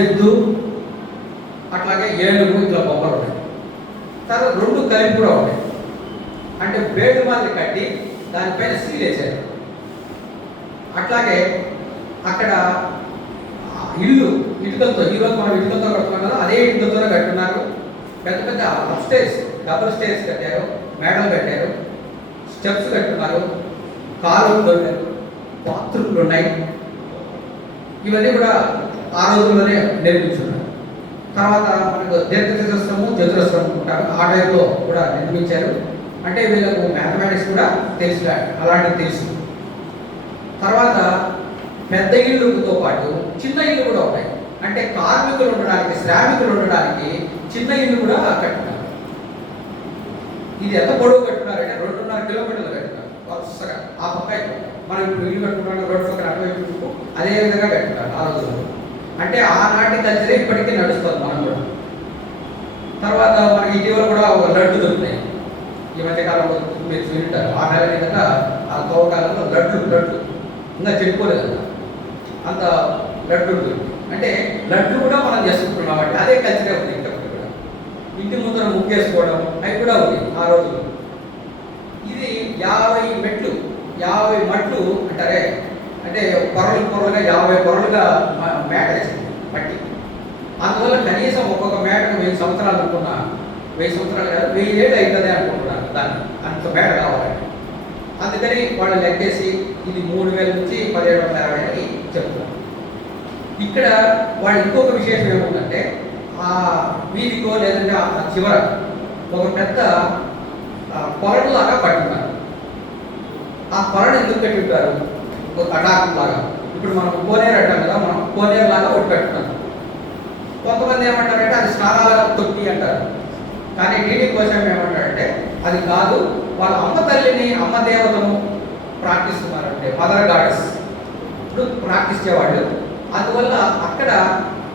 ఎద్దు, అట్లాగే ఏనుగు, ఇట్లా బొమ్మలు ఉన్నాయి. తర్వాత రెండు కలిపి కూడా ఉన్నాయి. అంటే బేడు మాదిరి కట్టి దానిపైన సీల్ వేసారు. అట్లాగే అక్కడ ఇల్లు ఇటుకలతో, ఈరోజు మనం ఇటుకలతో కట్టుకున్నాం కదా, అదే ఇటుకలతో కట్టున్నారు. పెద్ద పెద్ద అప్స్టేర్స్, డబుల్ స్టేర్స్ కట్టారు, మేడలు కట్టారు, స్టెప్స్ కట్టున్నారు, కాలువలు కట్టారు, బాత్రూమ్లు ఉన్నాయి. ఇవన్నీ కూడా ఆ రోజుల్లోనే నిర్మించున్నారు. తర్వాత మనకు దీర్ఘచతురస్రము, చతురస్రము ఉంటారు, ఆ టైంలో కూడా నిర్మించారు. అంటే వీళ్ళకు మ్యాథమెటిక్స్ కూడా తెలుసు, అలాంటివి తెలుసు. తర్వాత పెద్ద ఇళ్ళతో పాటు చిన్న ఇల్లు కూడా ఉన్నాయి. అంటే కార్మికులు ఉండడానికి, శ్రామికులు ఉండడానికి చిన్న ఇల్లు కూడా కట్టినారు. ఇది ఎంత పొడవు కట్టున్నారంటే 2.5 కిలోమీటర్లు కట్టినారు వరుసగా. ఆ పక్క మనం ఇప్పుడు ఇల్లు కట్టుకున్నాం రోడ్డు పక్కన అటువైపు అదే విధంగా కట్టినారు ఆ రోజుల్లో. అంటే ఆనాటి కల్చరే ఇప్పటికీ నడుస్తుంది మనం కూడా. తర్వాత మనకి ఇటీవల కూడా ఒక లడ్డు దొరుకుతాయి. ఈ మధ్యకాలంలో మీరు చూంటారు. ఆ నెల కిందట ఆ తవ్వకాలంలో లడ్డు ఇంకా చెప్పుకోలేదు అంత లడ్డు ఉంటుంది. అంటే లడ్డు కూడా మనం చేసుకుంటున్నాం. అంటే అదే కల్చరే ఉంది. ఇంకా కూడా ఇంటి ముందర ముగ్గేసుకోవడం అవి కూడా ఉంది ఆ రోజుల్లో. ఇది 50 మెట్లు, 50 మట్లు అంటారే. అంటే పొరలుగా 50 పొరలుగా మేట వేసింది మట్టి. అందువల్ల కనీసం ఒక్కొక్క మేటకు 1000 సంవత్సరాలు అనుకున్నా, 1000 సంవత్సరాలు కాదు 1000 ఏళ్ళు అవుతుంది అనుకుంటున్నాను. దాన్ని అంత మేట కావాలంటే అందుకని వాళ్ళు లెక్కేసి ఇది 3000 నుంచి 1750 అని చెప్తున్నారు. ఇక్కడ వాళ్ళు ఇంకొక విశేషం ఏముందంటే ఆ వీధికో లేదంటే ఆ చివర ఒక పెద్ద కొరడులాగా పట్టున్నారు. ఆ కొరడు ఎందుకు కట్టింటారు? ఒక అటాకం లాగా. ఇప్పుడు మనం కోనేరు అంటాం కదా, మనం కోనేరు లాగా ఒకటి పెట్టున్నాం. కొంతమంది ఏమంటారంటే అది స్నానాల తొక్కి అంటారు. కానీ డీడీ కోసం ఏమంటారంటే అది కాదు, వాళ్ళ అమ్మ తల్లిని, అమ్మ దేవతను ప్రార్థిస్తున్నారంటే మదర్ గాడెస్ ఇప్పుడు ప్రార్థించేవాళ్ళు. అందువల్ల అక్కడ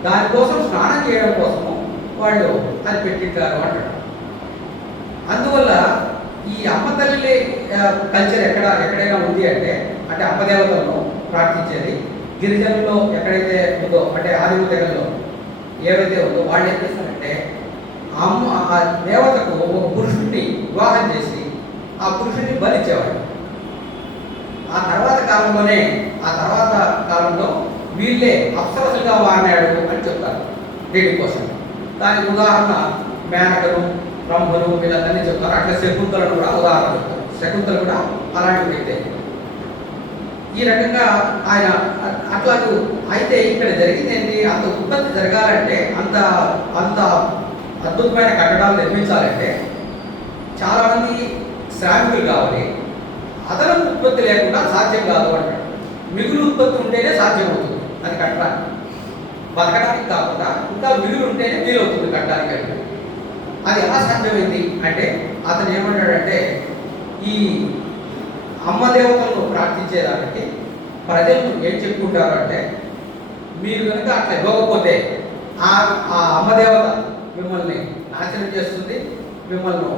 దానికోసం స్నానం చేయడం కోసము వాళ్ళు అది పెట్టింటారు అంటారు. అందువల్ల ఈ అమ్మ తల్లి కల్చర్ ఎక్కడైనా ఉంది అంటే అమ్మ దేవతలను ప్రార్థించేది గిరిజనుల్లో ఎక్కడైతే ఉందో, అంటే ఆదిమ తెగల్లో ఏవైతే ఉందో వాళ్ళు ఏం చేస్తారంటే ఆ దేవతకు ఒక పురుషుడిని వివాహం చేసి ఆ పురుషుడిని బలిచ్చేవాడు. ఆ తర్వాత కాలంలో వీళ్ళే అప్సరసులుగా వాడినాడు అని చెప్తారు దీని కోసం. దానికి ఉదాహరణ మేనకను, రంభను వీళ్ళందరినీ చెప్తారు. అట్లా శకుంతలను కూడా ఉదాహరణ చెప్తారు. శకుంతల కూడా అలాంటి వ్యక్తే. ఈ రకంగా ఆయన అట్లాగూ అయితే ఇక్కడ జరిగింది ఏంటి, అంత ఉత్పత్తి జరగాలంటే అంత అద్భుతమైన కట్టడాలు నిర్మించాలంటే చాలామంది శ్రామికులు కావాలి. అదనపు ఉత్పత్తి లేకుండా సాధ్యం కాదు అంటాడు. మిగులు ఉత్పత్తి ఉంటేనే సాధ్యం అవుతుంది అది కట్టడానికి. బతకడానికి కాకుండా ఇంకా మిగులు ఉంటేనే వీలవుతుంది కట్టడానికి అంటే. అది ఎలా సాధ్యమైంది అంటే అతను ఏమంటాడంటే ఈ అమ్మ దేవతలను ప్రార్థించేదానికి ప్రజలు ఏం చెప్పుకుంటారు అంటే మీరు కనుక అట్లా ఇవ్వకపోతే ఆ అమ్మ దేవత మిమ్మల్ని నాశనం చేస్తుంది, మిమ్మల్ని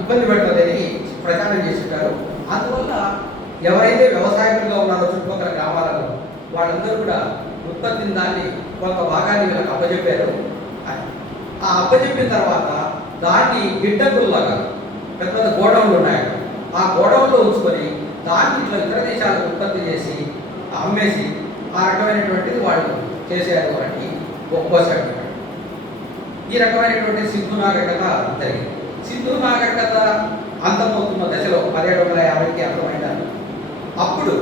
ఇబ్బంది పెడుతుందని ప్రచారం చేస్తుంటారు. అందువల్ల ఎవరైతే వ్యవసాయకులుగా ఉన్నారో చుట్టుపక్కల గ్రామాలలో వాళ్ళందరూ కూడా ఉత్పత్తిని దాన్ని కొంత భాగాన్ని వీళ్ళకి అప్పచెప్పారు. ఆ అప్పచెప్పిన తర్వాత దాన్ని గిడ్డంగుల్లాగా పెద్ద పెద్ద గోడౌన్లు ఉన్నాయి. ఆ గోడౌన్లో ఉంచుకొని దాన్ని ఇట్లా ఇతర దేశాలకు ఉత్పత్తి చేసి అమ్మేసి ఆ రకమైనటువంటిది వాళ్ళు చేసేయాలి అని ఒక్కోసారి. ఈ రకమైనటువంటి సింధు నాగరికత జరిగింది. సింధు నాగరికత అంతమవుతున్న దశలో 1750కి అంతమైన అప్పుడు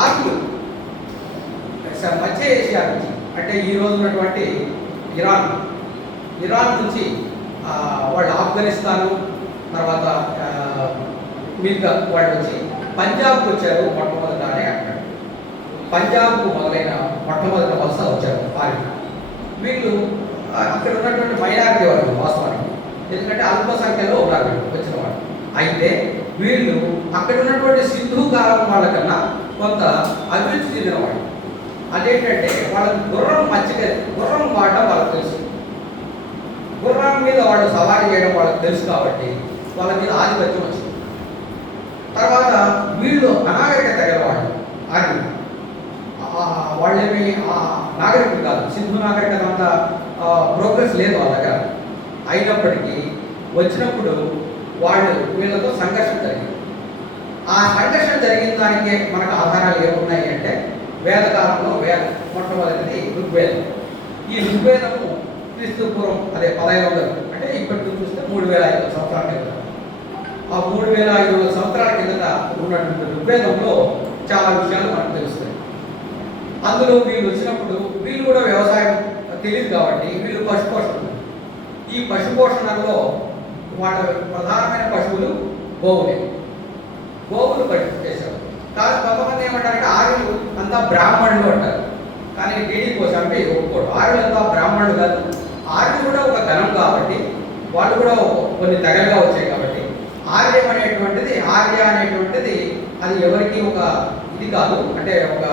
ఆర్యులు మధ్య ఏషియా నుంచి, అంటే ఈ రోజు ఉన్నటువంటి ఇరాన్ నుంచి వాళ్ళు ఆఫ్ఘనిస్తాను తర్వాత మీదుగా వాళ్ళు వచ్చి పంజాబ్కి వచ్చారు మొట్టమొదట అని అంటాడు. పంజాబ్కు మొదలైన మొట్టమొదటి వలస వచ్చారు వారికి. వీళ్ళు అక్కడ ఉన్నటువంటి మైనారిటీ వాళ్ళు వాస్తవానికి, ఎందుకంటే అల్ప సంఖ్యలో ఉన్నారు వచ్చిన వాళ్ళు. అయితే వీళ్ళు అక్కడ ఉన్నటువంటి సింధు కాలం వాళ్ళకన్నా కొంత అభివృద్ధి చెందినవాడు. అదేంటంటే వాళ్ళకి గుర్రం గుర్రం వాడడం వాళ్ళకి తెలుసు, గుర్రం మీద వాళ్ళు సవారీ చేయడం వాళ్ళకి తెలుసు కాబట్టి వాళ్ళ మీద ఆధిపత్యం వచ్చింది. తర్వాత వీళ్ళు అనాగరికత తెగలవాళ్ళు ఆర్యులు. వాళ్ళేమి నాగరికులు కాదు, సింధు నాగరికత అంత ప్రోగ్రెస్ లేదు వాళ్ళ దగ్గర. అయినప్పటికీ వచ్చినప్పుడు వాళ్ళు వీళ్ళతో సంఘర్షణ జరిగింది. ఆ సంఘర్షణ జరిగిన దానికే మనకు ఆధారాలు ఏమున్నాయి అంటే వేదకాలంలో మొట్టమొదటిది ఋగ్వేదం. ఈ ఋగ్వేదము క్రీస్తు పూర్వం అదే 1500 అంటే ఇప్పటి చూస్తే 3500 సంవత్సరాల కిందట. ఆ 3500 సంవత్సరాల కిందట ఉన్నటువంటి ఋగ్వేదంలో చాలా విషయాలు మనకు తెలుస్తాయి. అందులో వీళ్ళు వచ్చినప్పుడు వీళ్ళు కూడా వ్యవసాయం తెలియదు కాబట్టి వీళ్ళు పశుపోషణ. ఈ పశుపోషణలో వాళ్ళ ప్రధానమైన పశువులు గోవులు చేశారు. కానీ కొంతమంది ఏమంటారంటే ఆర్యులు అంతా బ్రాహ్మణులు అంటారు. కానీ డీడీ కోసం అంటే ఒప్పుకోడు, ఆర్యులు అంతా బ్రాహ్మణులు కాదు. ఆర్యులు కూడా ఒక గణం కాబట్టి వాళ్ళు కూడా కొన్ని తెగలుగా వచ్చాయి కాబట్టి ఆర్య అనేటువంటిది అది ఎవరికి ఒక ఇది కాదు, అంటే ఒక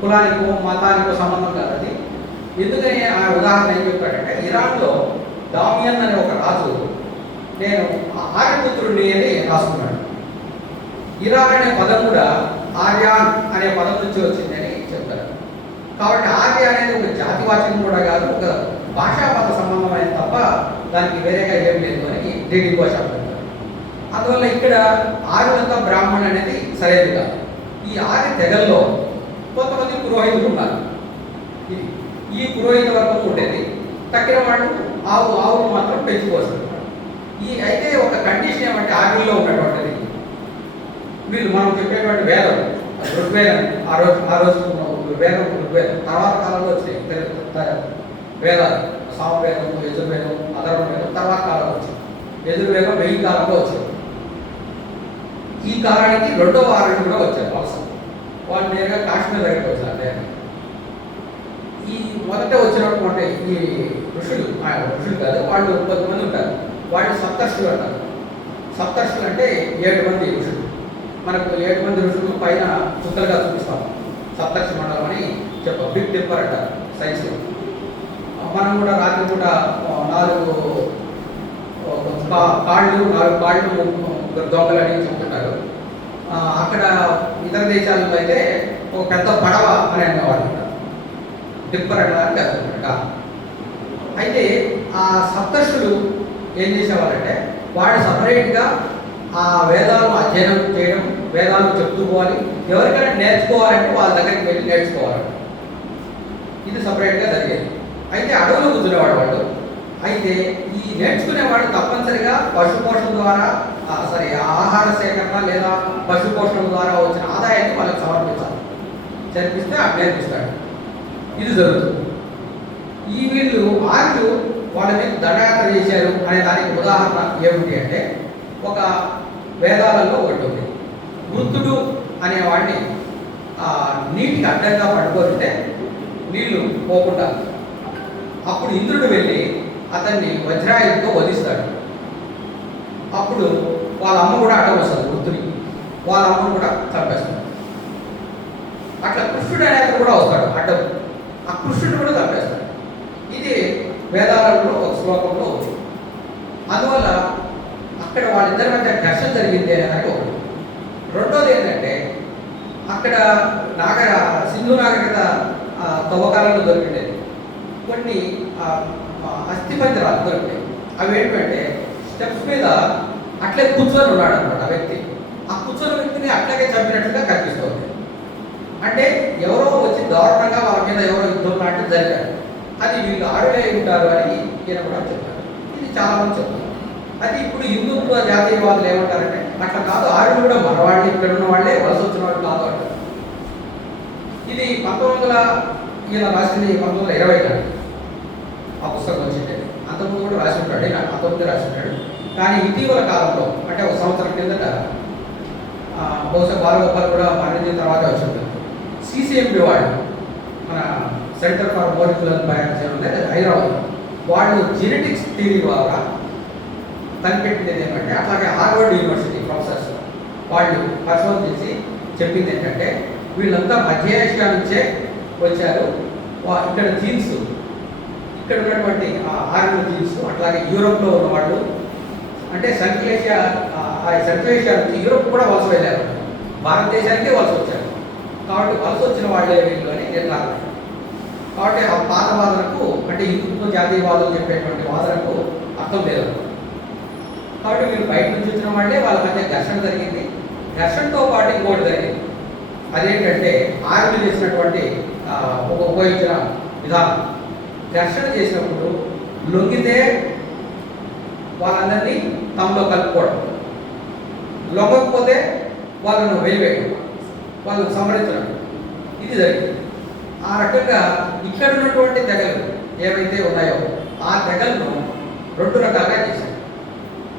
కులానికో మతానికో సంబంధం కాదు అది. ఎందుకని ఆ ఉదాహరణ ఏం చెప్పాడంటే ఇరాన్లో దామియన్ అనే ఒక రాజు నేను ఆర్యపుత్రుడిని అని రాసుకున్నాడు. ఇరాన్ అనే పదం కూడా ఆర్యాన్ అనే పదం నుంచి వచ్చిందని చెప్తారు. కాబట్టి ఆర్య అనేది ఒక జాతివాచకం కూడా కాదు, ఒక భాషాపద సంబంధమైన తప్ప దానికి వేరేగా ఏం లేదు అని డీడీ భాష అంటారు. అందువల్ల ఇక్కడ ఆర్యులంతా బ్రాహ్మణులు అనేది సరైనది కాదు. ఈ ఆర్య తెగల్లో కొంతమంది పురోహితులు ఉన్నారు. ఈ పురోహిత వర్గం ఉండేది, తక్కిన వాళ్ళు ఆవులు మాత్రం పెంచుకోవచ్చు. అయితే ఒక కండిషన్ ఏమంటే ఆర్యుల్లో ఉన్నటువంటిది వీళ్ళు మనం చెప్పేటువంటి వేదం ఋగ్వేదం, ఆ రోజు వేదం ఋగ్వేదం తర్వాత కాలంలో వచ్చాయి వేదాలు, సామవేదం, యజుర్వేదం, అధర్వ వేదం తర్వాత కాలంలో వచ్చింది. యజుర్వేదం 1000 కాలంలో వచ్చింది. ఈ కాలానికి 2వ ఆర్యులు కూడా వచ్చారు వలస. వాళ్ళు నేరుగా కాశ్మీర్ దగ్గరికి వచ్చారు. నేరుగా ఈ మొదట వచ్చినటువంటి ఈ ఋషులు కాదు, వాళ్ళు కొంతమంది ఉంటారు, వాళ్ళు సప్తర్షులు అంటారు. సప్తర్షులు అంటే 7 మంది ఋషులు. మనకు 7 మంది ఋషులు పైన చుక్కలుగా చూపిస్తాం. సప్తర్షి మండలం అని చెప్పాం. బిగ్ డిప్పర్ అంటారు సైన్స్లో. మనం కూడా రాత్రి కూడా 4 కాళ్ళు దొంగలు అని చెప్తుంటారు. అక్కడ ఇతర దేశాలలో అయితే ఒక పెద్ద పడవ అని అనేవాళ్ళు డిప్పర్ అనడానికి చెప్తుంటారట. అయితే ఆ సప్తర్షులు ఏం చేసేవాళ్ళంటే వాళ్ళు సపరేట్గా ఆ వేదాలను అధ్యయనం చేయడం, వేదాలను చెప్తూ పోవాలి. ఎవరికైనా నేర్చుకోవాలంటే వాళ్ళ దగ్గరికి వెళ్ళి నేర్చుకోవాలి. ఇది సపరేట్గా జరిగేది. అయితే అడవులు కూర్చునేవాడు వాళ్ళు. అయితే ఈ నేర్చుకునేవాడు తప్పనిసరిగా పశుపోషణ ద్వారా ఆహార సేకరణ లేదా పశుపోషణ ద్వారా వచ్చిన ఆదాయాన్ని వాళ్ళకి సమర్పించాలి. చర్పిస్తే అక్కడ నేర్పిస్తాడు. ఇది జరుగుతుంది. వీళ్ళు ఆర్యులు వాళ్ళ మీద దండయాత్ర చేశారు అనే దానికి ఉదాహరణ ఏమిటి అంటే ఒక వేదాలలో ఒకటి ఉంది. వృత్తుడు అనేవాడిని నీటికి అడ్డంగా పట్టుకుంటే నీళ్లు పోకుండా అప్పుడు ఇంద్రుడు వెళ్ళి అతన్ని వజ్రాయుధంతో వధిస్తాడు. అప్పుడు వాళ్ళ అమ్మ కూడా అడ్డం వస్తుంది వృత్తుని, వాళ్ళ అమ్మను కూడా చంపేస్తాడు. అట్లా కృష్ణుడు అనేది కూడా వస్తాడు అడ్డం, ఆ కృష్ణుడు కూడా చంపేస్తాడు. ఇది వేదాలలో ఒక శ్లోకంలో ఉంది. అందువల్ల అక్కడ వాళ్ళిద్దరి మధ్య ఘర్షణ జరిగింది అనేది ఒకటి. రెండోది ఏంటంటే అక్కడ సింధు నాగరికత తవ్వకాలలో దొరికిండేది కొన్ని అస్థిపంజరాలు దొరికినాయి. అవి ఏంటంటే స్టెప్స్ మీద అట్లే కూర్చొని ఉన్నాడు అనమాట ఆ వ్యక్తి. ఆ కూర్చొని వ్యక్తిని అట్లాగే చంపినట్లుగా కనిపిస్తుంది. అంటే ఎవరో వచ్చి దారుణంగా వాళ్ళ మీద ఎవరో యుద్ధం లాంటిది జరిగారు. అది వీళ్ళు ఆరులే ఉంటారు అని ఈయన కూడా చెప్పారు. ఇది చాలా మంది చెప్తారు. అది ఇప్పుడు హిందుత్వ జాతీయవాదులు ఏమంటారంటే అట్లా కాదు, ఆరులు కూడా మన వాళ్ళు, ఇక్కడ ఉన్న వాళ్ళే, వలస వచ్చిన వాళ్ళు కాదు అంటారు. ఇది 1900 రాసింది 1920 ఆ పుస్తకం వచ్చింది. అంతకుముందు కూడా రాసి ఉంటాడు, 19 రాసి ఉంటాడు. కానీ ఇటీవల కాలంలో అంటే ఒక సంవత్సరం కిందట బహుశా బాలగోపాల్ కూడా మరణించిన తర్వాత వచ్చి ఉంటుంది. సిసిఎంబి వాళ్ళు, మన సెంటర్ ఫర్ మోలిక్యులర్ బయాలజీ అనేది హైదరాబాద్, వాళ్ళు జెనెటిక్స్ థియరీ ద్వారా కనిపెట్టినది ఏమంటే అట్లాగే హార్వర్డ్ యూనివర్సిటీ ప్రొఫెసర్స్ వాళ్ళు పరిశోధన చేసి చెప్పింది ఏంటంటే వీళ్ళంతా మధ్య ఏషియా నుంచే వచ్చారు. ఇక్కడ జీన్స్, ఇక్కడ ఉన్నటువంటి ఆర్యన్ జీన్స్, అట్లాగే యూరోప్లో ఉన్నవాళ్ళు, అంటే సెంట్రల్ ఏషియా నుంచి యూరోప్ కూడా వలస వెళ్ళారు, భారతదేశానికే వలస వచ్చారు. కాబట్టి వలస వచ్చిన వాళ్ళే వీళ్ళు అని నిర్ధారణ. కాబట్టి ఆ పాత వాదనకు, అంటే హిందుత్వ జాతీయవాదం చెప్పేటువంటి వాదనకు అర్థం లేదు. కాబట్టి వీళ్ళు బయట నుంచి వచ్చిన వాళ్ళే, వాళ్ళ మధ్య ఘర్షణ జరిగింది. ఘర్షణతో పాటు ఇంకోటి జరిగింది. అదేంటంటే ఆర్యులు చేసినటువంటి ఉపయోగించిన విధానం. ఘర్షణ చేసినప్పుడు లొంగితే వాళ్ళందరినీ తమలో కలుపుకోవడం, లొంగకపోతే వాళ్ళను వెలివేయడం, వాళ్ళను సంహరించడం, ఇది జరిగింది. ఆ రకంగా ఇక్కడ ఉన్నటువంటి తెగలు ఏవైతే ఉన్నాయో ఆ తెగలను 2 రకాలుగా చేశారు.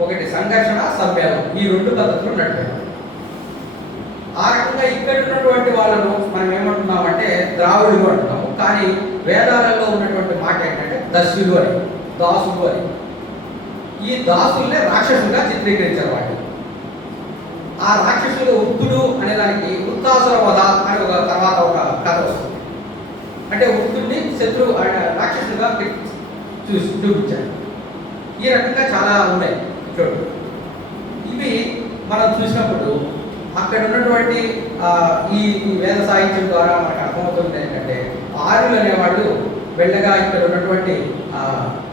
ఒకటి సంఘర్షణ, సమ్మేళనం, ఈ 2 పద్ధతులు నడిపారు. ఆ రకంగా ఇక్కడ ఉన్నటువంటి వాళ్ళను మనం ఏమంటున్నామంటే ద్రావిడులు అంటున్నాము. కానీ వేదాలలో ఉన్నటువంటి మాట ఏంటంటే దస్యులు అని, దాసులు అని. ఈ దాసుల్నే రాక్షసులుగా చిత్రీకరించారు వాళ్ళు. ఆ రాక్షసులు ఉత్తుడు అనే దానికి వృత్తాసుర వధ అని ఒక తర్వాత ఒక కథ వస్తుంది. అంటే ఉత్తుడిని శత్రువు రాక్షసులుగా చూపించారు. ఈ రకంగా చాలా ఉన్నాయి చూడు. ఇవి మనం చూసినప్పుడు అక్కడ ఉన్నటువంటి ఈ వేద సాహిత్యం ద్వారా మనకు అర్థమవుతుంది ఏంటంటే ఆర్యులు అనేవాళ్ళు వెళ్ళగా ఇక్కడ ఉన్నటువంటి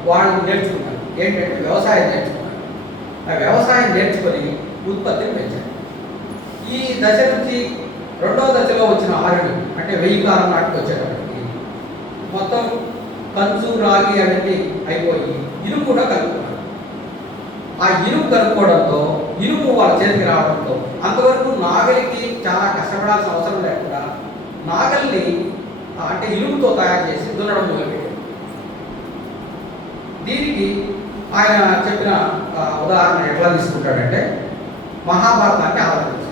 వాళ్ళు నేర్చుకున్నారు. ఏంటంటే వ్యవసాయం నేర్చుకున్నారు. ఆ వ్యవసాయం నేర్చుకొని ఉత్పత్తిని పెంచారు. ఈ దశ నుంచి 2వ దశలో వచ్చిన ఆర్యులు, అంటే 1000 కాలం నాటికి వచ్చేటప్పటికి మొత్తం కంచు, రాగి అవన్నీ అయిపోయి ఇనుము కూడా కలుపుకున్నారు. ఆ ఇనుము కలుపుకోవడంతో, ఇనుము వాళ్ళ చేతికి రావడంతో అంతవరకు నాగలికి చాలా కష్టపడాల్సిన అవసరం లేకుండా నాగల్ని అంటే ఇనుముతో తయారు చేసి దున్నడం మొదలుపెట్టారు. దీనికి ఆయన చెప్పిన ఉదాహరణ ఎట్లా తీసుకుంటాడంటే మహాభారతాన్ని ఆలోచించారు.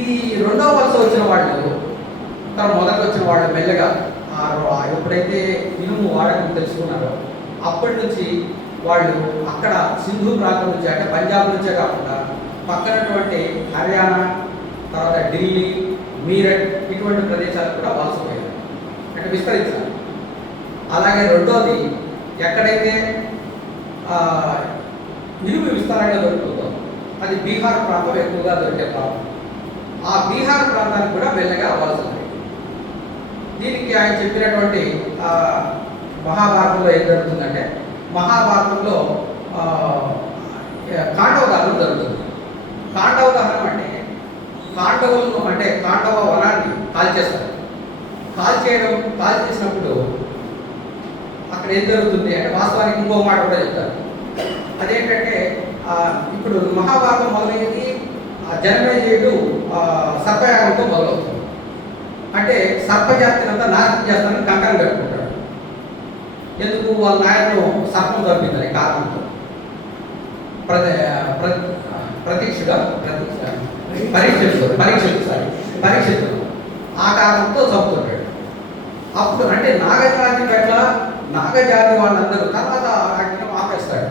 ఈ 2వ వలస వచ్చిన వాళ్ళు, మొదటి వచ్చిన వాళ్ళు మెల్లగా ఎప్పుడైతే ఇనుము వాడకం తెలుసుకున్నారో అప్పటి నుంచి వాళ్ళు అక్కడ సింధు ప్రాంతం నుంచి, అంటే పంజాబ్ నుంచే కాకుండా పక్కనటువంటి హర్యానా, తర్వాత ఢిల్లీ, మీరట్ ఇటువంటి ప్రదేశాలకు కూడా వలస పోయారు, అంటే విస్తరించారు. అలాగే 2వది ఎక్కడైతే ఇనుము విస్తారంగా దొరుకుతుందో అది బీహార్ ప్రాంతం ఎక్కువగా దొరికే ప్రాంతం. ఆ బీహార్ ప్రాంతానికి కూడా మెల్లగా వలస. దీనికి ఆయన చెప్పినటువంటి మహాభారతంలో ఏం జరుగుతుందంటే మహాభారతంలో కాండవ దహనం జరుగుతుంది. కాండవ దహనం అంటే కాండవులను, అంటే కాండవ వనాన్ని కాల్చేస్తారు. కాల్చేసినప్పుడు అక్కడ ఏం జరుగుతుంది అంటే వాస్తవానికి ఇంకో మాట కూడా చెప్తారు. అదేంటంటే ఇప్పుడు మహాభారతం మొదలైనది జనమేజయుడు సర్పయాగంతో మొదలవుతుంది. అంటే సర్పజాతిని అంతా నాశనం చేస్తానని కంకణం కట్టుకుంటాడు. ఎందుకు? వాళ్ళ నాయకుడు సర్పం తప్పిందని కారణంతో పరీక్షితుడు ఆ కారణంతో చంపుతుంటాడు. అప్పుడు అంటే నాగజాతి పట్ల నాగజాతి వాళ్ళందరూ తర్వాత అగ్నం ఆపేస్తాడు.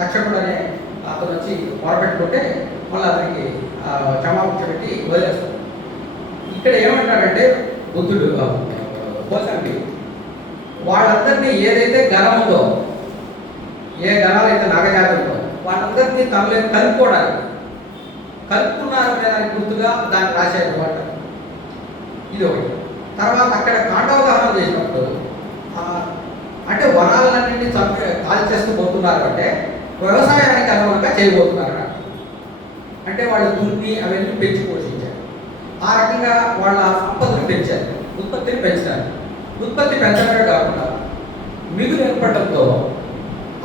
తక్షకుడు అనే అతను వచ్చి మొరపెట్టుకుంటే మళ్ళీ అతనికి క్షమాపణ పెట్టి వదిలేస్తాడు. ఇక్కడ ఏమంటాడంటే బుద్ధుడు పోసండి వాళ్ళందరినీ ఏదైతే గణం ఉందో, ఏ గణాలైతే నాగజాతి ఉందో వాళ్ళందరినీ తనలో కలుపుకున్నారనే దానికి గుర్తుగా దాన్ని రాసేటమాట. ఇది ఒకటి. తర్వాత అక్కడ కాండవ దహనం చేసినప్పుడు అంటే వనాలన్నింటినీ కాల్ చేస్తూ పోతున్నారు, అంటే వ్యవసాయానికి అనుగుణంగా చేయబోతున్నారు. అంటే వాళ్ళు దున్ని అవన్నీ పెంచి పోషించారు. ఆ రకంగా వాళ్ళ సంపదను పెంచారు, ఉత్పత్తిని పెంచారు. ఉత్పత్తి పెంచడమే కాకుండా మిగులు ఏర్పడటంతో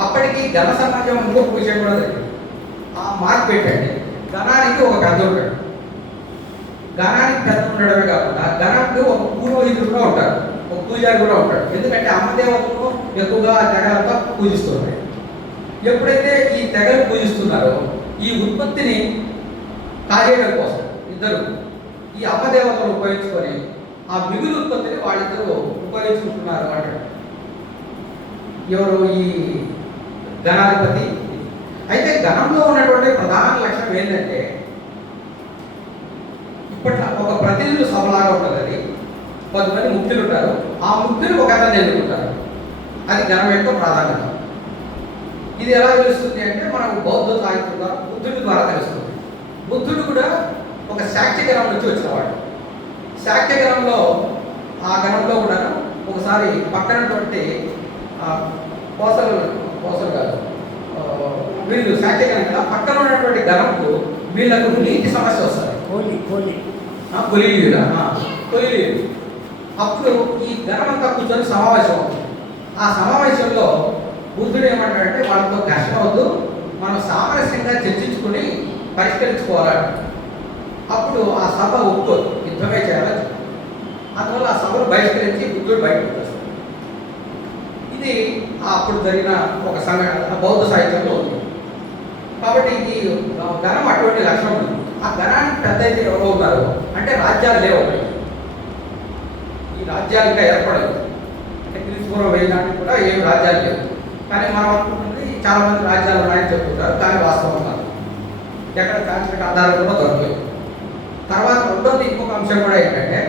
అప్పటికి ఘన సమాజం ఇంకొక విషయం కూడా జరిగింది. ఆ మార్పు పెట్టండి, ఘనానికి ఒక పెద్ద ఉంటాడు. ఘనానికి పెద్ద ఉండడమే కాకుండా ఘనానికి ఒక పురోహితుడు కూడా ఉంటాడు, ఒక పూజారి కూడా ఉంటాడు. ఎందుకంటే అమ్మదేవతను ఎక్కువగా ఆ తెగలంతా పూజిస్తున్నారు. ఎప్పుడైతే ఈ తెగలు పూజిస్తున్నారో ఈ ఉత్పత్తిని కాజేయడం కోసం ఇద్దరు ఈ అమ్మదేవతను ఉపయోగించుకొని ఆ మిగులు ఉత్పత్తిని వాళ్ళిద్దరూ ఉపయోగించుకుంటున్నారు అంటాడు. ఎవరు? ఈ ఘనాధిపతి అయితే గణంలో ఉన్నటువంటి ప్రధాన లక్షణం ఏంటంటే ఇప్పట్లో ఒక ప్రతినిధుల సభలాగా ఉంటుంది. అది కొంతమంది ముఖ్యులు ఉంటారు, ఆ ముఖ్యులు ఒక అతన్ని ఎన్నుకుంటారు. అది గణం యొక్క ప్రాధాన్యత. ఇది ఎలా తెలుస్తుంది అంటే మనకు బౌద్ధ సాహిత్యం ద్వారా బుద్ధుడి ద్వారా తెలుస్తుంది. బుద్ధుడు కూడా ఒక శాక్యగణం నుంచి వచ్చినవాడు. శాక్యగణంలో ఆ గణంలో కూడా ఒకసారి పక్కనటువంటి కోసలు కాదు వీళ్ళు శాక్యగణం కదా, పక్కన ఉన్నటువంటి గణంకు వీళ్ళకు నీటి సమస్య వస్తుంది. కొలిలీయుడు. అప్పుడు ఈ గణమంతా కూర్చొని సమావేశం అవుతుంది. ఆ సమావేశంలో బుద్ధుడు ఏమంటాడంటే వాళ్ళతో ఘర్షణ వద్దు, మనం సామరస్యంగా చర్చించుకుని పరిష్కరించుకోవాలని. అప్పుడు ఆ సభ ఒప్పుకోదు, యుద్ధమే చేయాలని. అందువల్ల ఆ సభను బహిష్కరించి బుద్ధుడు బయటకు వచ్చేస్తాడు. ఇది అప్పుడు జరిగిన ఒక సంఘటన బౌద్ధ సాహిత్యంలో ఉంది. కాబట్టి ఈ గణం అటువంటి లక్షణం ఉంది. ఆ గణానికి పెద్ద అయితే ఎవరో ఉన్నారు అంటే రాజ్యాలు లేవు. ఈ రాజ్యాలు ఇంకా ఏర్పడలేదు. అంటే క్రీస్తుపూర్వం 1000 నాటికి కూడా ఏం రాజ్యాలు లేవు. కానీ మనం అనుకుంటుంది చాలా మంది రాజ్యాలు ఉన్నాయని చెప్తుంటారు, కానీ వాస్తవం కాదు. ఎక్కడ చారిత్రక ఆధారాలు కూడా దొరకలేదు. తర్వాత రెండోది ఇంకొక అంశం కూడా ఏంటంటే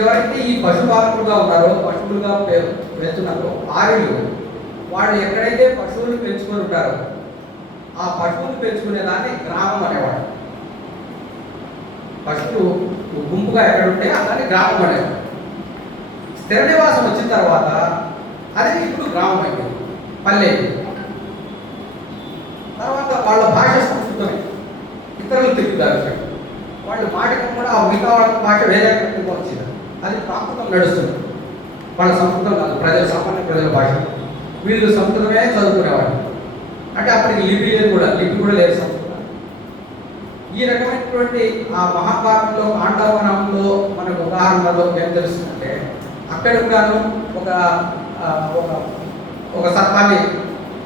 ఎవరైతే ఈ పశుపాలకులుగా ఉన్నారో, పశువులుగా వెళ్తున్నారో ఆర్యులు, వాళ్ళు ఎక్కడైతే పశువులు పెంచుకొని ఉంటారో ఆ పశువులు పెంచుకునే దాన్ని గ్రామం అనేవాడు. పశువులు గుంపుగా ఎక్కడ ఉంటే దాన్ని గ్రామం అనేవాడు. స్థిర నివాసం వచ్చిన తర్వాత అది ఇప్పుడు గ్రామం అయిపోయింది, పల్లె. తర్వాత వాళ్ళ భాష సంస్కృతమే, ఇతరులు తిరుగుతారు. వాళ్ళు మాటకం కూడా ఆ మిగతా వాళ్ళ భాష వేరే వచ్చింది. అది ప్రాకృతం నడుస్తుంది. వాళ్ళ సంస్కృతం కాదు, సామాన్య ప్రజల భాష. వీళ్ళు సంస్కృతమే చదువుకునేవాళ్ళు. అంటే అప్పటికి లిపి కూడా లేదు సంస్కృతం. ఈ రకమైనటువంటి ఆ మహాభారతంలో పాండవనంలో మనకు ఉదాహరణలో ఏం తెలుస్తుందంటే అక్కడ కూడాను ఒక సర్పాన్ని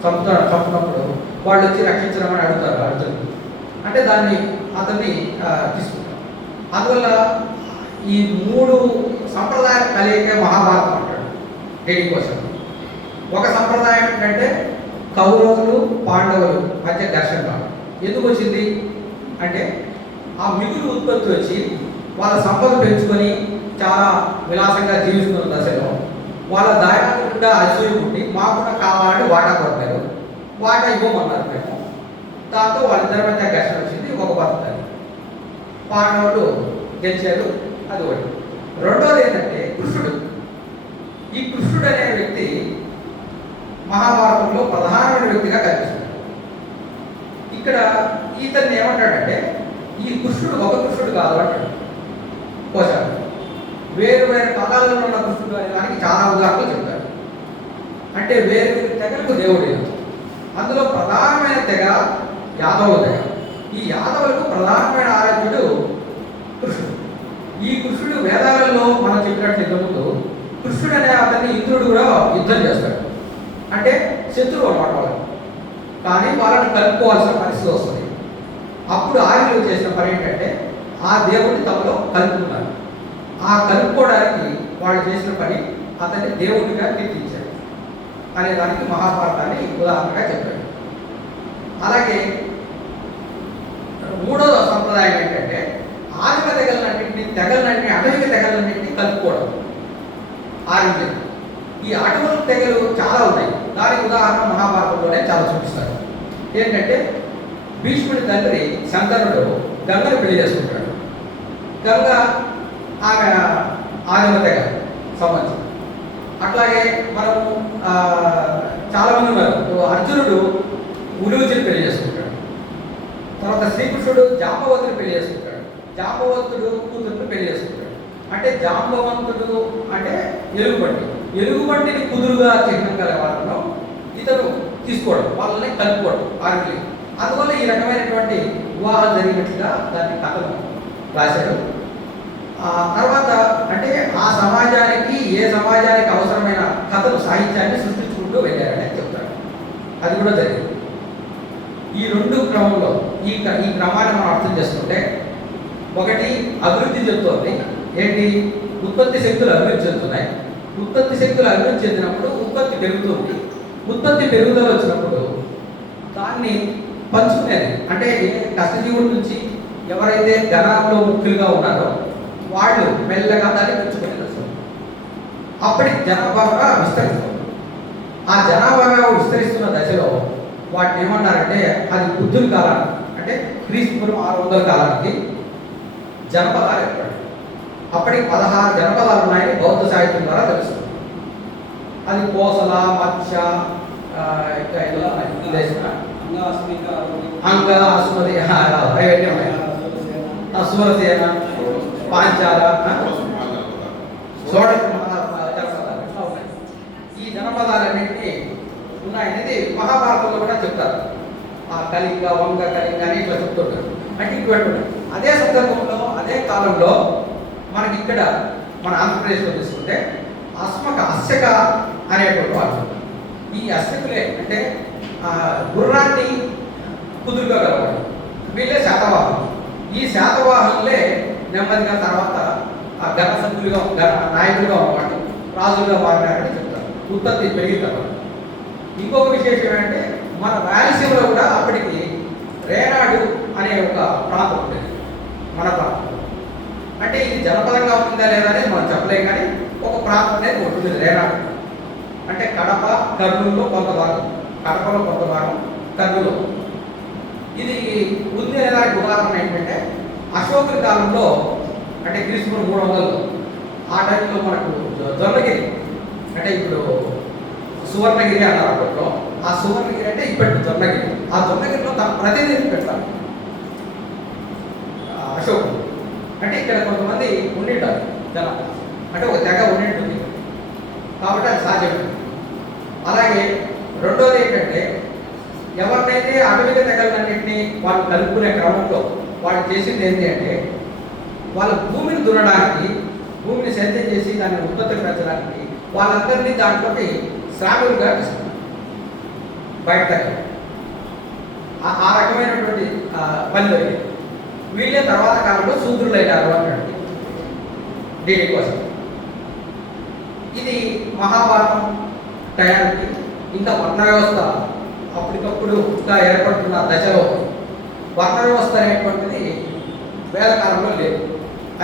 చంపుతున్నప్పుడు వాళ్ళు వచ్చి రక్షించడం అని అడుగుతారు అర్జునుడు. అంటే దాన్ని అతన్ని తీసుకుంటారు. అందువల్ల ఈ 3 సంప్రదాయాల కలిగే మహాభారతం అంటాడు దేనికోసం. ఒక సంప్రదాయం ఏంటంటే కౌరవులు పాండవులు మధ్య ఘర్షణ ఎందుకు వచ్చింది అంటే ఆ మిగులు ఉత్పత్తి వచ్చి వాళ్ళ సంపద పెంచుకొని చాలా విలాసంగా జీవిస్తున్న దశలో వాళ్ళ దాయాలు కూడా అసూయ పుట్టి మాకు కూడా కావాలని వాటా కొట్టారు. వాటా ఇవ్వమన్నారు మేము. దాంతో వాళ్ళిద్దరి మధ్య ఘర్షణ వచ్చింది. ఒక పద్ధతి పాండవులు గెలిచారు, అది ఒకటి. రెండోది ఏంటంటే కృష్ణుడు. ఈ కృష్ణుడు అనే వ్యక్తి మహాభారతంలో ప్రధానమైన వ్యక్తిగా కనిపిస్తున్నాడు. ఇక్కడ ఈతన్ని ఏమంటాడంటే ఈ కృష్ణుడు ఒక కృష్ణుడు కాదు అంటాడు పోషాడు. వేరు కాలాలలో ఉన్న కృష్ణుడు అనే దానికి చాలా ఉదాహరణలు చెప్తాడు. అంటే వేరు తెగలకు దేవుడు. అందులో ప్రధానమైన తెగ యాదవుల తెగ. ఈ యాదవులకు ప్రధానమైన ఆరాధ్యుడు కృష్ణుడు. ఈ కృష్ణుడు వేదాలలో మనం చెప్పినట్లు ఇంతకుముందు కృష్ణుడు అనే అతన్ని ఇంద్రుడు కూడా యుద్ధం చేస్తాడు. అంటే శత్రువు అన్నమాట వాళ్ళు. కానీ వాళ్ళని కలుపుకోవాల్సిన పరిస్థితి వస్తుంది. అప్పుడు ఆర్యులు చేసిన పని ఏంటంటే ఆ దేవుడిని తమలో కలుపుకున్నారు. ఆ కలుపుకోవడానికి వాళ్ళు చేసిన పని అతన్ని దేవుడిగా కీర్తించారు అనే దానికి మహాభారతాన్ని ఉదాహరణగా చెప్పాడు. అలాగే మూడవ సంప్రదాయం ఏంటంటే ఆదిమ తెగలన్నింటినీ అటవిక తెగలన్నింటినీ కలుపుకోవడం ఆర్యులు. ఈ అటవుల తెగలు చాలా ఉన్నాయి. దానికి ఉదాహరణ మహాభారతంలోనే చాలా చూపిస్తారు. ఏంటంటే భీష్ముడి తండ్రి శంకరుడు గంగను పెళ్లి చేసుకుంటాడు. గంగ ఆమె ఆదిమ తెగ సంబంధించి. అట్లాగే మనము చాలామంది ఉన్నారు. అర్జునుడు ఉలూచిని పెళ్లి చేసుకుంటాడు. తర్వాత శ్రీకృష్ణుడు జాంబవతిని పెళ్లి చేసుకుంటాడు. జాంబవంతుడు కూతురుని పెళ్లి చేసుకుంటాడు. అంటే జాంబవంతుడు అంటే ఎలుగుబంటిని కుదురుగా చిహ్నం గల వాళ్ళను ఇతను తీసుకోవడం, వాళ్ళని కలుపుకోవడం ఆర్యులు. అందువల్ల ఈ రకమైనటువంటి వివాహం జరిగినట్లుగా దాన్ని కథను రాశాడు. తర్వాత అంటే ఆ సమాజానికి ఏ సమాజానికి అవసరమైన కథలు సాహిత్యాన్ని సృష్టించుకుంటూ వెళ్ళారని చెప్తాడు. అది కూడా జరిగింది. ఈ 2 క్రమంలో ఈ క్రమాన్ని మనం అర్థం చేసుకుంటే ఒకటి అభివృద్ధి చెందుతోంది. ఏంటి? ఉత్పత్తి శక్తులు అభివృద్ధి చెందుతున్నాయి. ఉత్పత్తి శక్తులు అభివృద్ధి చెందినప్పుడు ఉత్పత్తి పెరుగుతుంది. ఉత్పత్తి పెరుగుదల వచ్చినప్పుడు దాన్ని పంచుకునేది. అంటే కష్టజీవుల నుంచి ఎవరైతే ధనంలో ముఖ్యులుగా ఉన్నారో వాళ్ళు మెల్లగా దాన్ని పంచుకునేది. అప్పటికి జనాభాగా విస్తరిస్తుంది. ఆ జనాభాగా విస్తరిస్తున్న దశలో వాటిని ఏమన్నారంటే అది బుద్ధుల కాలానికి, అంటే క్రీస్తుపూర్వం 600 కాలానికి జనపదాలు ఏర్పడ్డాయి. అప్పటికి 16 జనపదాలు ఉన్నాయని బౌద్ధ సాహిత్యం ద్వారా తెలుస్తుంది. అది కోసల, మత్స్య, అంగ, అస్మది, సూరసేన, పాంచాల, సోడ ఈ జనపదాలన్నింటినీ ఉన్నాయనేది మహాభారతంలో కూడా చెప్తారు. ఆ కలింగ, వంగ, కలింగ అని ఇట్లా చెప్తుంటారు. అంటే ఇటువంటి అదే సందర్భంలో అదే కాలంలో మనకి ఇక్కడ మన ఆంధ్రప్రదేశ్లో తీసుకుంటే అస్యక అనేటువంటి వాళ్ళు. ఈ అస్యకులే అంటే గుర్రాన్ని కుదురుగా గలవాడు. వీళ్ళే శాతవాహనులు. ఈ శాతవాహనులే నెమ్మదిగా తర్వాత ఘన సభ్యులుగా, నాయకులుగా ఉన్నవాళ్ళు రాజులుగా మారినారని చెప్తారు. ఉత్పత్తి పెరిగిన తర్వాత ఇంకొక విశేషం ఏంటంటే మన రాయలసీమలో కూడా అప్పటికి రేనాడు అనే ఒక ప్రాంతం ఉండేది మన ప్రాంతంలో. అంటే ఇది జనపదంగా ఉంటుందా లేదా అనేది మనం చెప్పలేం, కానీ ఒక ప్రాంతం అనేది ఉంటుంది రేనాడు. అంటే కడప, కర్నూలులో కొంత భాగం, కడపలో కొంత భాగం, కర్నూలు. ఇది ఉంది అనేదానికి ఉదాహరణ ఏంటంటే అశోకుల కాలంలో, అంటే క్రీస్తు 300 ఆ టైంలో మనకు జొన్నగిరి, అంటే ఇప్పుడు సువర్ణగిరి అన్నారు అప్పట్లో. ఆ సువర్ణగిరి అంటే ఇప్పటి జొన్నగిరి. ఆ జొన్నగిరిలో తన ప్రతినిధిని పెడతారు అశోకుడు. అంటే ఇక్కడ కొంతమంది ఉండింటారు జనం, అంటే ఒక తెగ ఉండింటుంది కాబట్టి అది సాధ్యమే. అలాగే రెండోది ఏంటంటే ఎవరినైతే అటవిక తెగలన్నింటినీ వాళ్ళు కలుపుకునే క్రమంలో వాళ్ళు చేసింది ఏంటి అంటే వాళ్ళ భూమిని దున్నడానికి, భూమిని సేద్యం చేసి దాన్ని ఉత్పత్తి పెంచడానికి వాళ్ళందరినీ దాంట్లోకి శ్రామికులుగా తీసుకున్నారు బయట దగ్గర. ఆ రకమైనటువంటి పని జరిగింది. వీళ్ళే తర్వాత కాలంలో శూద్రులైనారు అన్నాడు దీనికోసం. ఇది మహాభారతం టయానికి ఇంకా వర్ణ వ్యవస్థ అప్పటికప్పుడు ఇంకా ఏర్పడుతున్న దశలో వర్ణ వ్యవస్థ అనేటువంటిది వేదకాలంలో లేదు.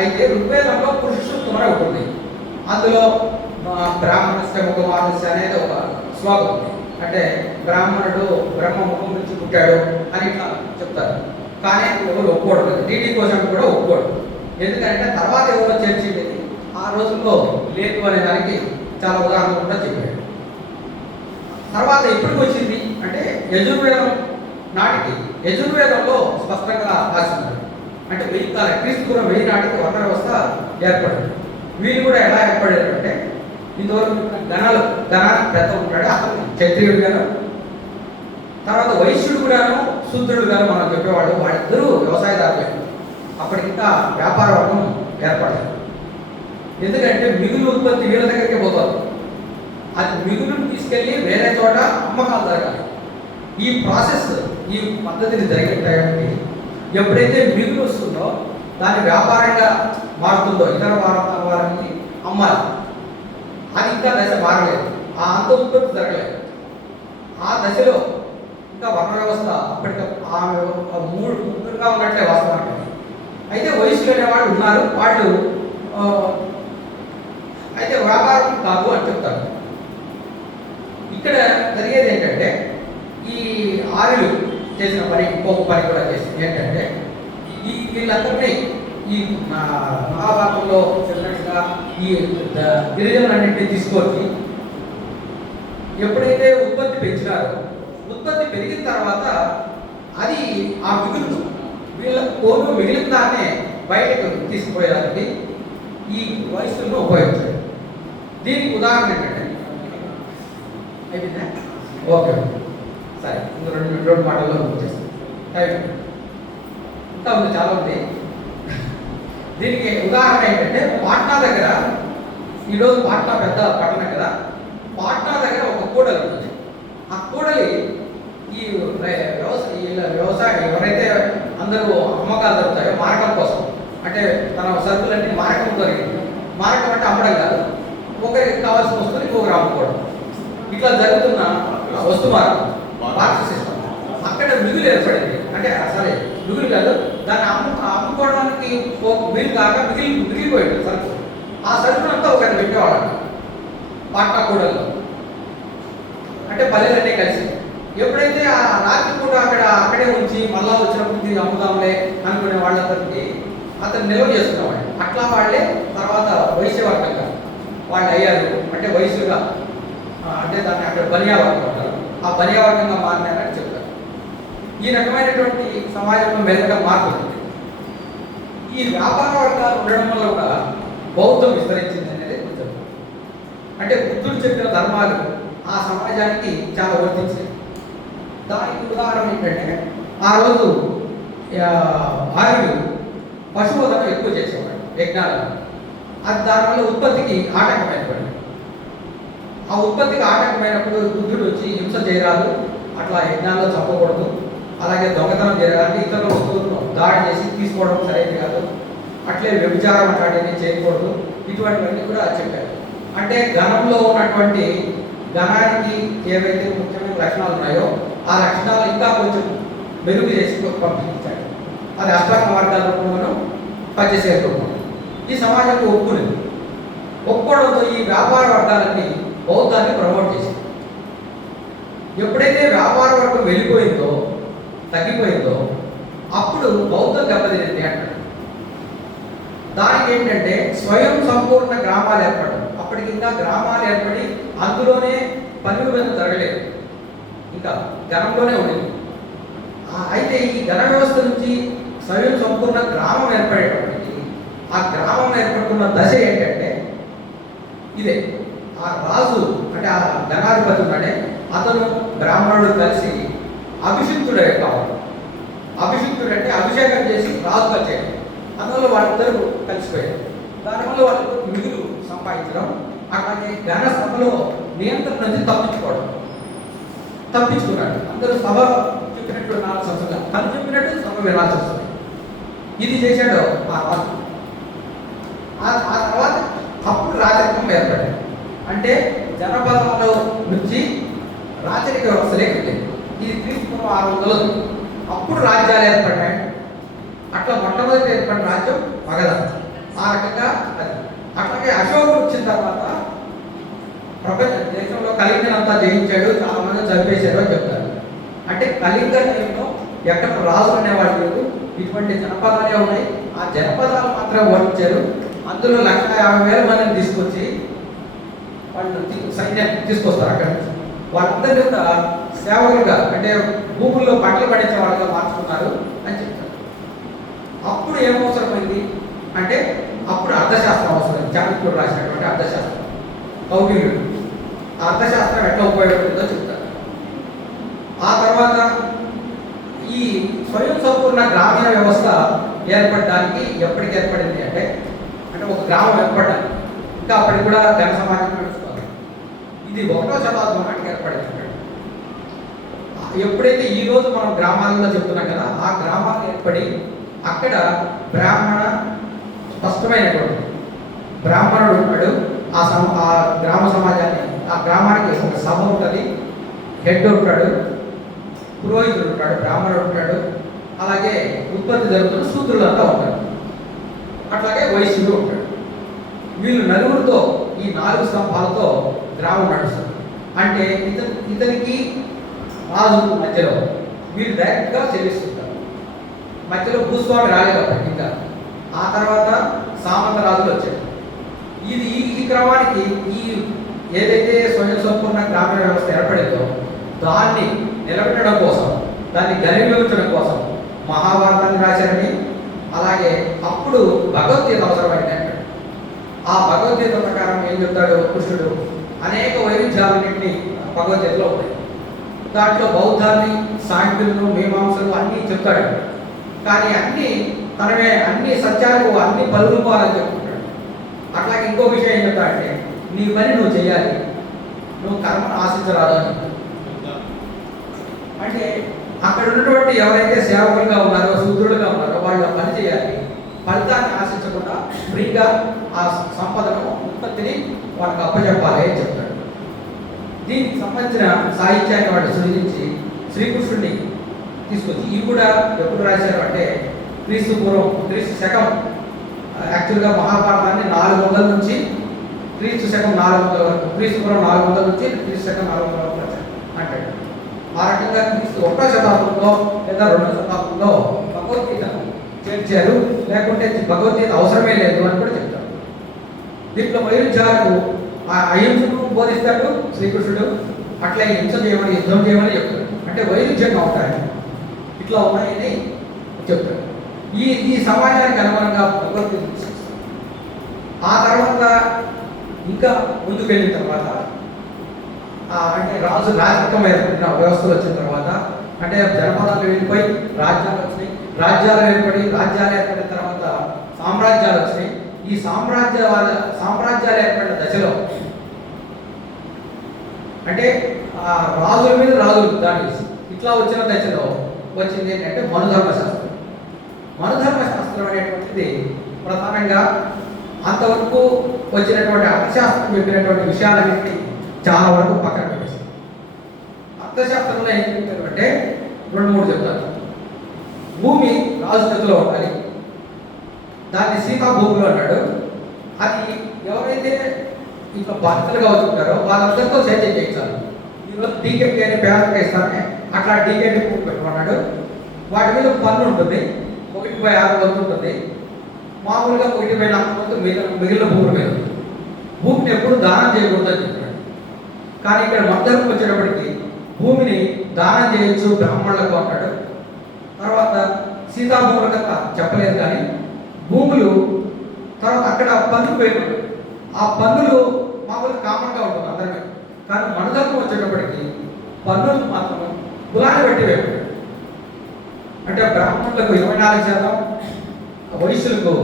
అయితే ఋగ్వేదంలో పురుష సూక్తం అని ఉంటుంది. అందులో బ్రాహ్మణస్య ముఖమానస్య అనేది ఒక శ్లోకం ఉంది. అంటే బ్రాహ్మణుడు బ్రహ్మ ముఖం నుంచి పుట్టాడు అని ఇట్లా చెప్తారు. కానీ ఎవరు ఒప్పుకోవడం లేదు. డీడీ కోసం కూడా ఒప్పుకోవడం. ఎందుకంటే తర్వాత ఎవరో చేర్చింది ఆ రోజుల్లో లేదు అనే దానికి చాలా ఉదాహరణలు కూడా చెప్పాడు. తర్వాత ఎప్పటికి వచ్చింది అంటే యజుర్వేదం నాటికి, యజుర్వేదంలో స్పష్టంగా రాస్తున్నారు. అంటే 1000 కాలం క్రీస్తుపూర్వం 1000 నాటికి వర్ణ వ్యవస్థ ఏర్పడింది. వీళ్ళు కూడా ఎలా ఏర్పడారు అంటే ఇంతవరకు ధనానికి పెద్ద ఉంటాడు అతను క్షత్రియుడు గాను, తర్వాత వైశ్యుడు కూడాను, శూద్రుడు గాను మనం చెప్పేవాళ్ళు. వాళ్ళిద్దరూ వ్యవసాయదారులే. అప్పటికింకా వ్యాపార వర్గం ఏర్పడలేదు. ఎందుకంటే మిగులు ఉత్పత్తి వీళ్ళ దగ్గరికి పోతుంది. అది మిగులును తీసుకెళ్ళి వేరే చోట అమ్మకాలు జరగాలి. ఈ ప్రాసెస్, ఈ పద్ధతిని జరిగే టైంకి ఎప్పుడైతే మిగులు వస్తుందో దాన్ని వ్యాపారంగా మారుతుందో ఇతర వారికి అమ్మాలి. అది ఇంకా దశ మారలేదు. ఆ అంత ఉత్పత్తి జరగలేదు. ఆ దశలో ఇంకా వర్ణ వ్యవస్థ అప్పటికప్పుడు ముగ్గురుగా ఉన్నట్లే వాస్తవానికి. అయితే వయసులు అనేవాళ్ళు ఉన్నారు. వాళ్ళు అయితే వ్యాపారం కాదు అని చెప్తారు. ఇక్కడ జరిగేది ఏంటంటే ఈ ఆర్యులు చేసిన పని ఇంకొక పని కూడా చేసింది ఏంటంటే వీళ్ళందరినీ ఈ మహాభారతంలో చెప్పినట్టుగా ఈ గిరిజనులన్నింటినీ తీసుకొచ్చి ఎప్పుడైతే ఉత్పత్తి పెంచినారో, ఉత్పత్తి పెరిగిన తర్వాత అది ఆ మిగులు వీళ్ళ కోరు మిగిలిన దాన్నే బయటకు తీసుకుపోయేదానికి ఈ వయసులను ఉపయోగించారు. దీనికి ఉదాహరణ ఏంటంటే అయిపోయిందా? ఓకే సరే, ఇంకో 2 మాటల్లో చేస్తాను. టైం ఇంకా ఉంది, చాలా ఉంది. దీనికి ఉదాహరణ ఏంటంటే పాట్నా దగ్గర, ఈరోజు పాట్నా పెద్ద పట్టణం కదా, పాట్నా దగ్గర ఒక కూడలి ఉంటుంది. ఆ కూడలి ఈ వ్యవసాయం ఎవరైతే అందరూ అమ్మకాలు జరుగుతాయో మారకం కోసం, అంటే తన సరుకులన్నీ మారకం జరిగింది. మారకం అంటే అమ్మడం కాదు, ఒకరికి కావాల్సిన వస్తువులు ఇంకొకరు అమ్ముకోవడం. ఇట్లా జరుగుతున్న వస్తు మార్గం, మార్కెట్ సిస్టమ్. అక్కడ మిగులు ఏర్పడింది. అంటే సరే మిగులు కాదు, దాన్ని అమ్ముకోవడానికి వీలు కాక మిగిలిపోయింది సరుకు. ఆ సరుకునంతా ఒకటి పెట్టేవాళ్ళంట పాట్నా కూడల్లో, అంటే పల్లెలన్నీ కలిసి. ఎప్పుడైతే ఆ రాత్రి పూట అక్కడే ఉంచి మళ్ళా వచ్చినప్పుడు దీన్ని అమ్ముదాంలే అనుకునే వాళ్ళందరికీ అతను నిల్వ చేసుకునేవాడు. అట్లా వాళ్ళే తర్వాత వైశ్యవర్గంగా వాళ్ళు అయ్యారు. అంటే వయసుగా అంటే దాన్ని అక్కడ బనియావర్గం అంటారు. ఆ బనియావర్గంగా మారినారని చెప్తారు. ఈ రకమైనటువంటి సమాజంలో మెల్లగా మార్పు ఉంది. ఈ వ్యాపార వర్గాలు ఉండడం వల్ల కూడా బౌద్ధం విస్తరించింది అనేది కొంచెం, అంటే బుద్ధుడు చెప్పిన ధర్మాలు ఆ సమాజానికి చాలా వర్తించాయి. దానికి ఉదాహరణ ఏంటంటే ఆ రోజు ఆర్యుడు పశువోధన ఎక్కువ చేసేవాడు యజ్ఞాలను. అది దానివల్ల ఉత్పత్తికి ఆటంకమైనవాడు. ఆ ఉత్పత్తికి ఆటంకమైనప్పుడు బుద్ధుడు వచ్చి హింస చేయరాదు, అట్లా యజ్ఞాల్లో చంపకూడదు, అలాగే దొంగతనం చేయాలంటే ఇతరుల వస్తువులను దాడి చేసి తీసుకోవడం సరైనది కాదు, అట్లే వ్యభిచారం అట్లాంటివన్నీ చేయకూడదు, ఇటువంటివన్నీ కూడా చెప్పారు. అంటే గణంలో ఉన్నటువంటి గణానికి ఏవైతే ముఖ్యమైన లక్షణాలు ఉన్నాయో ఆ లక్షణాలు ఇంకా కొంచెం మెరుగు చేసి పంపించాడు. అది అష్టాంగ మార్గాల రూపంలో పనిచేసే రూపం. ఈ సమాజంలో ఒప్పుకునేది. ఒప్పుకోవడంతో ఈ వ్యాపార వర్గాలన్నీ బౌద్ధాన్ని ప్రమోట్ చేసింది. ఎప్పుడైతే వ్యాపార వర్గం వెళ్ళిపోయిందో తగ్గిపోయిందో అప్పుడు బౌద్ధం దెబ్బతినింది అంటాడు. దానికి ఏంటంటే స్వయం సంపూర్ణ గ్రామాలు ఏర్పడడం. అప్పటికి ఇంకా గ్రామాలు ఏర్పడి అందులోనే పని విభజన జరగలేదు, ఇంకా గణంలోనే ఉండేది. అయితే ఈ గణ వ్యవస్థ నుంచి స్వయం సంపూర్ణ గ్రామం ఏర్పడేటప్పటికి ఆ గ్రామం ఏర్పడుతున్న దశ ఏంటంటే ఇదే. ఆ రాజు అంటే ఆ గణాధిపతి ఉన్నాడే అతను బ్రాహ్మణుడు కలిసి అభిషిక్తుడు కావాలి. అభిషిక్తుడు అంటే అభిషేకం చేసి రాజుగా చేయడం. అందువల్ల వాళ్ళిద్దరూ కలిసిపోయారు. దానివల్ల వాళ్ళిద్దరు మిగులు సంపాదించడం, అట్లాగే ఘన సభలో నియంత్రణ నుంచి తప్పించుకున్నాడు. అందరూ సభ చెప్పినట్టు 4 సంవత్సరాలు తను చెప్పినట్టు సభ వినాల్సి వస్తుంది. ఇది చేశాడు ఆ రాజు. ఆ తర్వాత అప్పుడు రాచరికం ఏర్పడింది. అంటే జనపదాల నుంచి రాచరిక వ్యవస్థ లేకుంది. ఇది క్రీస్తు 600 అప్పుడు రాజ్యాలు ఏర్పడ్డాయి. అట్లా మొట్టమొదటి ఏర్పడిన రాజ్యం మగధ. ఆ రకంగా అది. అట్లాగే అశోకుడు వచ్చిన తర్వాత ప్రపంచ దేశంలో కలింగనంతా జయించాడు, చాలా మంది చంపేశారు అని చెప్తారు. అంటే కలింగ టైంలో ఎక్కడ రాజులు అనేవాళ్ళు లేదు, ఇటువంటి జనపదాలే ఉన్నాయి. ఆ జనపదాలు మాత్రం ఓడించారు. అందులో 150,000 మందిని తీసుకొచ్చి వాళ్ళు సైన్యాన్ని తీసుకొస్తారు. అక్కడ నుంచి వాళ్ళందరినీ కూడా సేవకులుగా అంటే భూముల్లో పంటలు పండించే వాళ్ళగా మార్చుకున్నారు అని చెప్తారు. అప్పుడు ఏం అవసరమైంది అంటే అప్పుడు అర్థశాస్త్రం అవసరం. చాణక్యుడు రాసినటువంటి అర్థశాస్త్రం, కౌటిల్యుడు. ఆ అర్థశాస్త్రం ఎట్లా ఉపయోగపడుతుందో చెప్తారు. ఆ తర్వాత ఈ స్వయం సంపూర్ణ గ్రామీణ వ్యవస్థ ఏర్పడడానికి ఎప్పటికి ఏర్పడింది అంటే ఒక గ్రామం ఏర్పడ్డాలి. ఇంకా అప్పటికి కూడా జన సమాజం నడుస్తుంది. ఇది 1వ శతాబ్దం నాటికి ఏర్పడింది. ఎప్పుడైతే ఈ రోజు మనం గ్రామాలలో చెప్తున్నాం కదా, ఆ గ్రామాలు ఏర్పడి అక్కడ బ్రాహ్మణ స్పష్టమైనటువంటి బ్రాహ్మణుడు ఉంటాడు. ఆ గ్రామ సమాజాన్ని, ఆ గ్రామానికి ఒక సభ ఉంటుంది, హెడ్ ఉంటాడు, పురోహితుడు ఉంటాడు, బ్రాహ్మణుడు ఉంటాడు, అలాగే ఉత్పత్తి జరుగుతున్న శూద్రులంతా ఉంటారు, అట్లాగే వైశ్యుడు ఉంటాడు. వీళ్ళు నలుగురితో ఈ 4 స్తంభాలతో గ్రామం నడుస్తుంది. అంటే ఇతనికి రాజు మధ్యలో వీళ్ళు డైరెక్ట్గా చెల్లిస్తుంటారు. మధ్యలో భూస్వామి రాలేదు అప్పటికి ఇంకా. ఆ తర్వాత సామంత రాజులు వచ్చారు. ఇది ఈ క్రమానికి ఈ ఏదైతే స్వయం సంపూర్ణ గ్రామీణ వ్యవస్థ ఏర్పడిందో దాన్ని నిలబెట్టడం కోసం, దాన్ని గరిమించడం కోసం మహాభారతాన్ని రాశారని, అలాగే అప్పుడు భగవద్గీత అవసరమైంది అంటాడు. ఆ భగవద్గీత ప్రకారం ఏం చెప్తాడు కృష్ణుడు, అనేక వైరుధ్యాలన్నింటినీ భగవద్గీతలో ఉంటాయి. దాంట్లో బౌద్ధాన్ని, సాంఖ్యులను, మీమాంసలు అన్నీ చెప్తాడు. కానీ అన్నీ తనమే, అన్ని సత్యాలకు అన్ని పలురూపాలని చెప్తుంటాడు. అట్లాగే ఇంకో విషయం ఏం చెప్తాడంటే నీ పని నువ్వు చేయాలి, నువ్వు కర్మను ఆశించరాదు అని. అంటే అక్కడ ఉన్నటువంటి ఎవరైతే సేవకులుగా ఉన్నారో, శూద్రులుగా ఉన్నారో వాళ్ళు పని చేయాలి, ఫలితాన్ని ఆశించకుండా ఫ్రీగా ఆ సంపదను, ఉత్పత్తిని వాళ్ళకి అప్పచెప్పాలి అని చెప్తాడు. దీనికి సంబంధించిన సాహిత్యాన్ని వాడు సృజించి శ్రీకృష్ణుడిని తీసుకొచ్చి ఇవి కూడా ఎప్పుడు రాశారు అంటే క్రీస్తు శకం. యాక్చువల్గా మహాభారతాన్ని 400 నుంచి క్రీస్తు శకం 400 వరకు, క్రీస్తు పూర్వం 400 నుంచి క్రీస్తు శకం 400 వరకు రాశారు అంటాడు. ఆ రకంగా క్రీస్తు 1వ శతాబ్దంలో లేదా 2వ శతాబ్దంలో భగవద్గీతను చేర్చారు, లేకుంటే భగవద్గీత అవసరమే లేదు అని కూడా చెప్తారు. దీంట్లో వైరుధ్యాలకు అహింసను బోధిస్తాడు శ్రీకృష్ణుడు, అట్లా హింస చేయమని యుద్ధం చేయమని చెప్తాడు. అంటే వైరుధ్యంగా ఉంటాయి, ఇట్లా ఉన్నాయని చెప్తాడు. ఈ సమాజానికి అనుగుణంగా భగవద్గీత ఆ తర్వాత ఇంకా ముందుకు వెళ్ళిన తర్వాత అంటే రాజరికం ఏర్పడిన వ్యవస్థలు వచ్చిన తర్వాత, అంటే జనపదాలు వెళ్ళిపోయి రాజ్యాలు వచ్చినాయి, రాజ్యాలు ఏర్పడిన తర్వాత సామ్రాజ్యాలు వచ్చినాయి. ఈ సామ్రాజ్యాలు ఏర్పడిన దశలో అంటే రాజుల మీద రాజులు దాడి ఇట్లా వచ్చిన దశలో వచ్చింది ఏంటంటే మనుధర్మశాస్త్రం. మనుధర్మశాస్త్రం అనేటువంటిది ప్రధానంగా అంతవరకు వచ్చినటువంటి అర్థశాస్త్రం చెప్పినటువంటి విషయాలన్నింటినీ చాలా వరకు పక్కన పెట్టేసి అర్థశాస్త్రంలో ఏం చెప్తారు అంటే 2-3 చెప్తారు. భూమి రాజు చేతిలో ఉండాలి, దాన్ని సీతా భూములు అన్నాడు. అది ఎవరైతే ఇంకా బాధ్యతలుగా వచ్చుంటారో వాళ్ళందరితో సేద్యం చేయించాలి. ఈరోజు డీకేటీ అని పేదలకు ఇస్తానే అట్లా డీకేటీ భూమి పెట్టమన్నాడు. వాటి మీద పన్ను ఉంటుంది, 1/6 వంతు ఉంటుంది. మామూలుగా 1/4 వంతు మిగిలిన భూముల మీద. భూమిని ఎప్పుడు దానం చేయకూడదు అని చెప్పాడు. కానీ ఇక్కడ మద్దతు వచ్చేటప్పటికి భూమిని దానం చేయొచ్చు బ్రాహ్మణులకు అన్నాడు. తర్వాత సీతాభూముల కథ చెప్పలేదు, కానీ భూములు తర్వాత అక్కడ పన్నులు వేయకూడదు. ఆ పన్నులు మామూలుగా కామన్గా ఉంటుంది అందరికీ, కానీ మనుధర్మం వచ్చేటప్పటికి పన్నులు మాత్రం కులాన్ని బట్టి వేయకూడదు. అంటే బ్రాహ్మణులకు 24%, వైశ్యులకు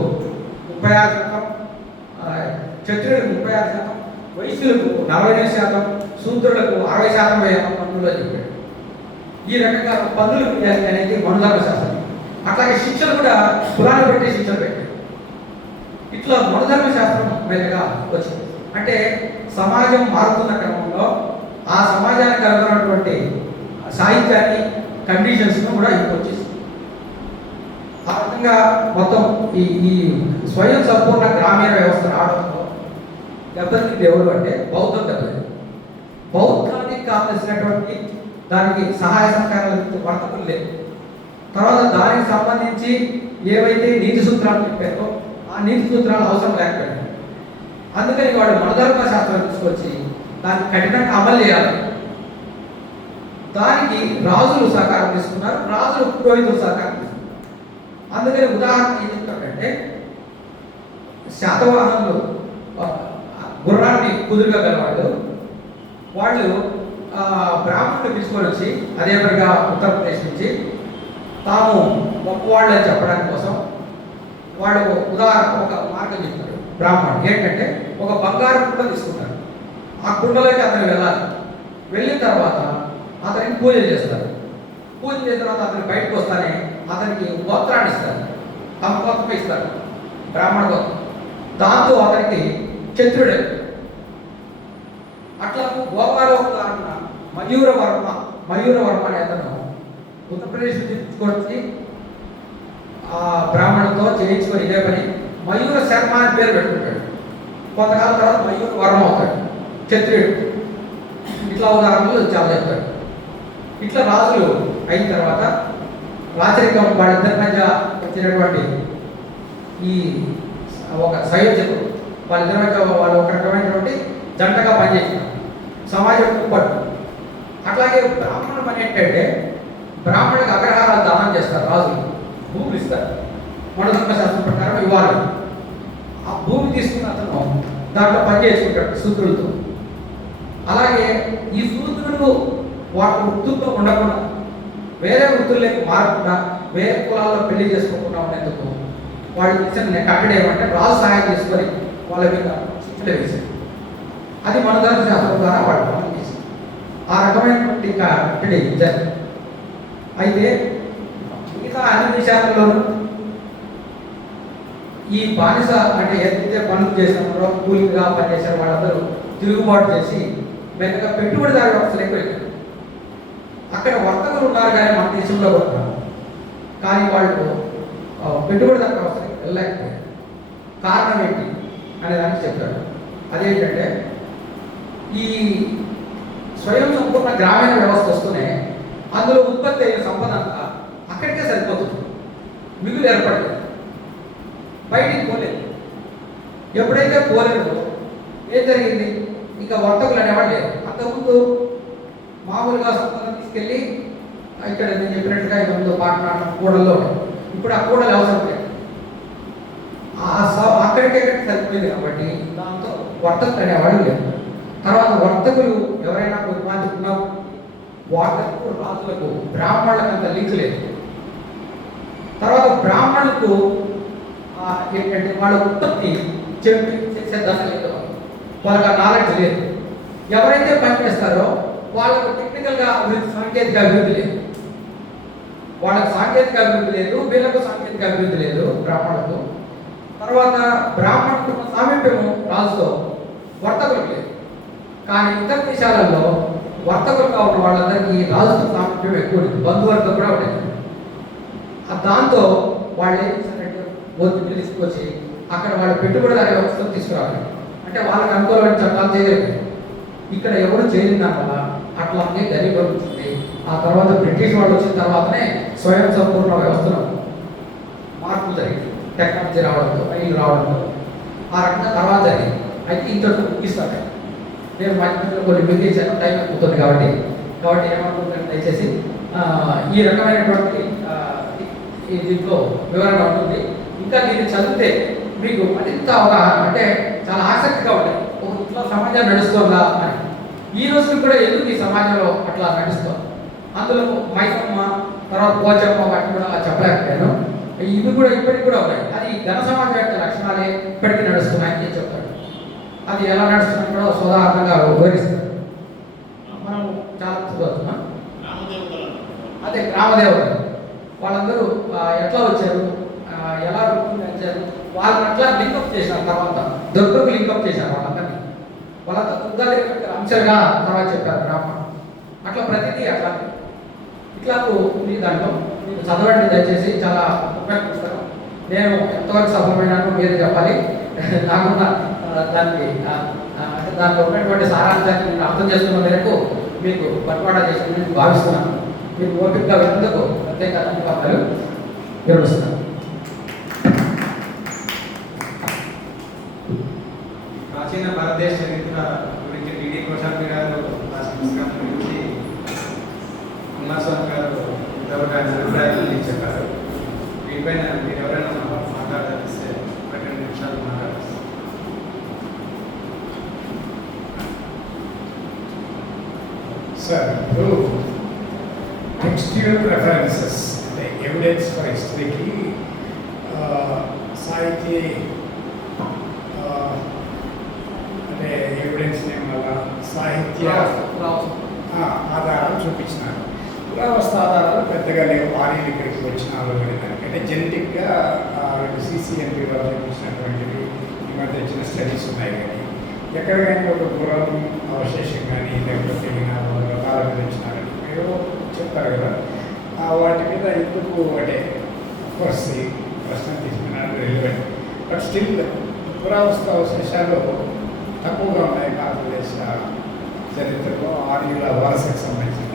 36%, క్షత్రియులకు 36%, వైశ్యులకు 48%, శూద్రులకు 60% వేయాలి పన్నులు అని చెప్పాడు. ఈ రకంగా పన్నులు అనేది మనుధర్మ శాస్త్రం. అట్లాగే శిక్షలు కూడా కులాన్ని బట్టి శిక్షలు పెట్టాడు. ఇట్లా మనుధర్మ శాస్త్రం మెల్లగా వచ్చింది. అంటే సమాజం మారుతున్న క్రమంలో ఆ సమాజానికి అనుకున్నటువంటి సాహిత్యాన్ని కండిషన్స్ను కూడా ఇంకొచ్చేసింది. ఆ రకంగా మొత్తం ఈ స్వయం సంపూర్ణ గ్రామీణ వ్యవస్థ రావడంలో దెబ్బతింది ఎవరు అంటే బౌద్ధం దెబ్బతింది. బౌద్ధానికి కావలసినటువంటి దానికి సహాయ సహకారాలు వర్తకులు లేదు. తర్వాత దానికి సంబంధించి ఏవైతే నీతి సూత్రాలు చెప్పారో ఆ నీతి సూత్రాలు అవసరం లేకపోయాయి. అందుకని వాడు మనుధర్మ శాస్త్రం తీసుకొచ్చి దాన్ని కఠినంగా అమలు చేయాలి. దానికి రాజులు సహకారం తీసుకున్నారు, రాజులు పురోహితులు సహకారం తీసుకున్నారు. అందుకని ఉదాహరణ ఏం చెప్తాడంటే శాతవాహనులు గుర్రాన్ని కుదురుగా గలవాళ్ళు, వాళ్ళు బ్రాహ్మణులు తీసుకొని వచ్చి అదే విధంగా ఉత్తరప్రదేశ్ నుంచి తాము గొప్పవాళ్ళు అని చెప్పడానికి కోసం వాళ్ళు ఉదాహరణ ఒక మార్గం చెప్తారు. బ్రాహ్మణుడు ఏంటంటే ఒక బంగారు కుండ తీసుకుంటారు, ఆ కుండలోకి అతను వెళ్ళాలి. వెళ్ళిన తర్వాత అతనికి పూజ చేస్తారు. పూజ చేసిన తర్వాత అతను బయటకు వస్తానే అతనికి గోత్రాన్ని ఇస్తారు, తమ గోత్రం ఇస్తారు, బ్రాహ్మణ గోత్రం. దాంతో అతనికి క్షత్రుడే. అట్లా గోవాలో ఉదాహరణ మయూరవర్మ అనే అతను ఉత్తరప్రదేశ్ తీసుకొచ్చి ఆ బ్రాహ్మణులతో చేయించుకొని ఇదే పని మయూర శర్మ అని పేరు పెట్టుకుంటాడు. కొంతకాలం తర్వాత మయూర వర్మ అవుతాడు, క్షత్రియుడు. ఇట్లా ఉదాహరణలు చాలా చెప్తాడు. ఇట్లా రాజులు అయిన తర్వాత రాచరికం వాళ్ళిద్దరి మధ్య వచ్చినటువంటి ఈ ఒక సయోధ్యత, వాళ్ళిద్దరి మధ్య వాళ్ళు ఒక రకమైనటువంటి జంటగా పనిచేస్తున్నారు. సమాజం పట్టు. అట్లాగే బ్రాహ్మణ పని ఏంటంటే బ్రాహ్మణులకు అగ్రహారాలు దానం చేస్తారు, రాజులు భూములు ఇస్తారు. మనుధర్మ శాస్త్రం ప్రకారం ఇవ్వాలి. ఆ భూమి తీసుకున్న అతను దాంట్లో పని చేసుకుంటాడు శూద్రులతో. అలాగే ఈ శూద్రుడు వాటి వృత్తుల్లో ఉండకుండా వేరే వృత్తుల్లోకి మారకుండా వేరే కులాల్లో పెళ్లి చేసుకోకుండా ఉండేందుకు వాడు ఇచ్చిన కట్టడి ఏమంటే రాజు సహాయం చేసుకొని వాళ్ళ మీద శిక్షణ వేశాడు. అది మనుధర్మ శాస్త్రం ద్వారా వాడు పని చేశాడు. ఆ రకమైనటువంటి కట్టడి జరిగింది. అయితే మిగతా అన్ని విషయాల్లోనూ ఈ బానిస అంటే ఏదైతే పనులు చేసినారో కూలిగా పనిచేసిన వాళ్ళందరూ తిరుగుబాటు చేసి మెల్లగా పెట్టుబడిదారు వ్యవస్థలోకి వెళ్ళారు. ఆ అక్కడ వర్తకులు ఉన్నారు కానీ మన దేశంలో కూడా, కానీ వాళ్ళు పెట్టుబడిదారు వ్యవస్థకి వెళ్ళలేకపోయారు. కారణం ఏంటి అనే దానికి చెప్తారు. అదేంటంటే ఈ స్వయం సంపూర్ణ గ్రామీణ వ్యవస్థ వస్తూనే అందులో ఉత్పత్తి అయిన సంపద అంతా అక్కడికే సరిపోతుంది, మిగులు ఏర్పడలేదు, బయటికి పోలేదు. ఎప్పుడైతే పోలేదో ఏం జరిగింది, ఇంకా వర్తకులు అనేవాడు లేదు. అంతకుముందు మామూలుగా సంపదను తీసుకెళ్ళి ఇక్కడ నేను చెప్పినట్టుగా ఇక ముందు మాట్లాడడం కూడల్లో, ఇప్పుడు ఆ కూడలు అవసరం లేదు, అక్కడికే సరిపోయింది. కాబట్టి దాంతో వర్తకులు అనేవాడు లేదు. తర్వాత వర్తకులు ఎవరైనా కొంతమంది ఉన్నాం, వాళ్లకు రాజులకు బ్రాహ్మణులకు అంత లింక్ లేదు. తర్వాత బ్రాహ్మణులకు ఏంటంటే వాళ్ళ ఉత్పత్తి చేసే దశ లేదు, వాళ్ళకి ఆ నాలెడ్జ్ లేదు. ఎవరైతే పనిచేస్తారో వాళ్ళకు టెక్నికల్గా అభివృద్ధి, సాంకేతిక అభివృద్ధి లేదు. వాళ్ళకి సాంకేతిక అభివృద్ధి లేదు, వీళ్ళకు సాంకేతిక అభివృద్ధి లేదు బ్రాహ్మణులకు. తర్వాత బ్రాహ్మణులకు సామీప్యము రాజుతో, వర్తకులకు లేదు. కానీ ఇతర దేశాలలో వర్తకులుగా ఉన్న వాళ్ళందరికీ రాజుతో సామీప్యం ఎక్కువ ఉంటుంది, బంధువర్గం కూడా ఉండేది. దాంతో వాళ్ళు ఏం చేశారంటే ఒత్తిడి తీసుకొచ్చి అక్కడ వాళ్ళ పెట్టుబడిదారి వ్యవస్థను తీసుకురావాలి. అంటే వాళ్ళకి అనుకూలమైన చట్టాలు చేయలేదు. ఇక్కడ ఎవరు చేయని దానివల్ల అట్లానే గరీబుతుంది. ఆ తర్వాత బ్రిటిష్ వాళ్ళు వచ్చిన తర్వాతనే స్వయం సంపూర్ణ వ్యవస్థను మార్పులు జరిగింది, టెక్నాలజీ రావడంతో, రైలు రావడంతో ఆ రకంగా తర్వాత జరిగింది. అయితే ఇంతటితో ముగిస్తాను. నేను మధ్యలో కొన్ని మిగిలించాను, టైం అయిపోతుంది కాబట్టి ఏమనుకుంటాను, దయచేసి ఈ రకమైనటువంటి దీంట్లో వివరణ ఉంటుంది. ఇంకా దీన్ని చదివితే మీకు మరింత అవగాహన, అంటే చాలా ఆసక్తిగా ఉంటాయి. ఒక ఇట్లా సమాజం నడుస్తుందా అని. ఈ రోజు కూడా ఎందుకు ఈ సమాజంలో అట్లా నడుస్తుంది, అందులో మైసమ్మ, తర్వాత పోచమ్మ, వాటిని కూడా చెప్పలేకపోయాను. ఇవి కూడా ఇప్పటికి కూడా ఉన్నాయి. అది ఘన సమాజం యొక్క లక్షణాలే ఇప్పటికీ నడుస్తున్నాయని చెప్తాడు. అది ఎలా నడుస్తున్నా కూడా సోదాహరణంగా వివరిస్తారు. మనం చాలా చదువుతున్నాం. అదే గ్రామదేవతలు వాళ్ళందరూ ఎట్లా వచ్చారు, ఎలా వచ్చారు, వాళ్ళని అట్లా లింకప్ చేశారు. తర్వాత దొర్గకు లింకప్ చేశారు వాళ్ళందరినీ. వాళ్ళంతా దుర్గాలి అంశాలుగా తర్వాత చెప్పారు బ్రాహ్మణ. అట్లా ప్రతిదీ అట్లా ఇట్లా ఉంది. దాంట్లో మీకు చదవండి దయచేసి, చాలా ఉపయోగ పుస్తకం. నేను ఎంతవరకు సఫలమైనానో మీరే చెప్పాలి. నాకున్న దానికి అంటే దాంట్లో ఉన్నటువంటి సారాంశాన్ని నేను అర్థం చేసుకున్న మేరకు మీకు బట్వాడా చేసిన నేను భావిస్తున్నాను. మీరు ఓపికగా విన్నందుకు ప్రత్యేక ధన్యవాదాలు వివరిస్తున్నాను. ప్రాచీన భారతదేశ చరిత్ర గురించి టీడీ కోశాంబి గారు రాసిన పుస్తకం గురించి కుమారస్వామి గారు ఇంతవరకు ఆయన అభిప్రాయాలు చెప్పారు. వీటిపైన మీరు ఎవరైనా మాట్లాడాలిస్తే 2 నిమిషాలు మాట్లాడాలి. సార్, ఇప్పుడు టెక్స్చువల్ రెఫరెన్సెస్ అంటే ఎవిడెన్స్ ఫర్ హిస్టరీకి సాహితీ అంటే ఎవిడెన్స్ వల్ల సాహిత్య ఆధారాలు చూపించినారు. పురావస్తు ఆధారాలు పెద్దగా లేవు. ఆర్యలు ఇక్కడికి వచ్చినారు అనే దానికంటే జెనెటిక్గా CCNP వాళ్ళు చూపించినటువంటివి ఈ మధ్య వచ్చిన స్టడీస్ ఉన్నాయి. కానీ ఎక్కడ కానీ ఒక గుర్రం అవశేషం కానీ లేకపోతే రకాల మీద వచ్చినారని ఏవో చెప్తారు కదా, వాటి మీద ఎందుకు అంటే కోర్స్ ఈ ప్రశ్న తీసుకున్నారు రిలివెంట్. బట్ స్టిల్ పురావస్తు అవశేషాలు తక్కువగా ఉన్నాయి భారతదేశ చరిత్రలో ఆర్యుల వలసకు సంబంధించిన.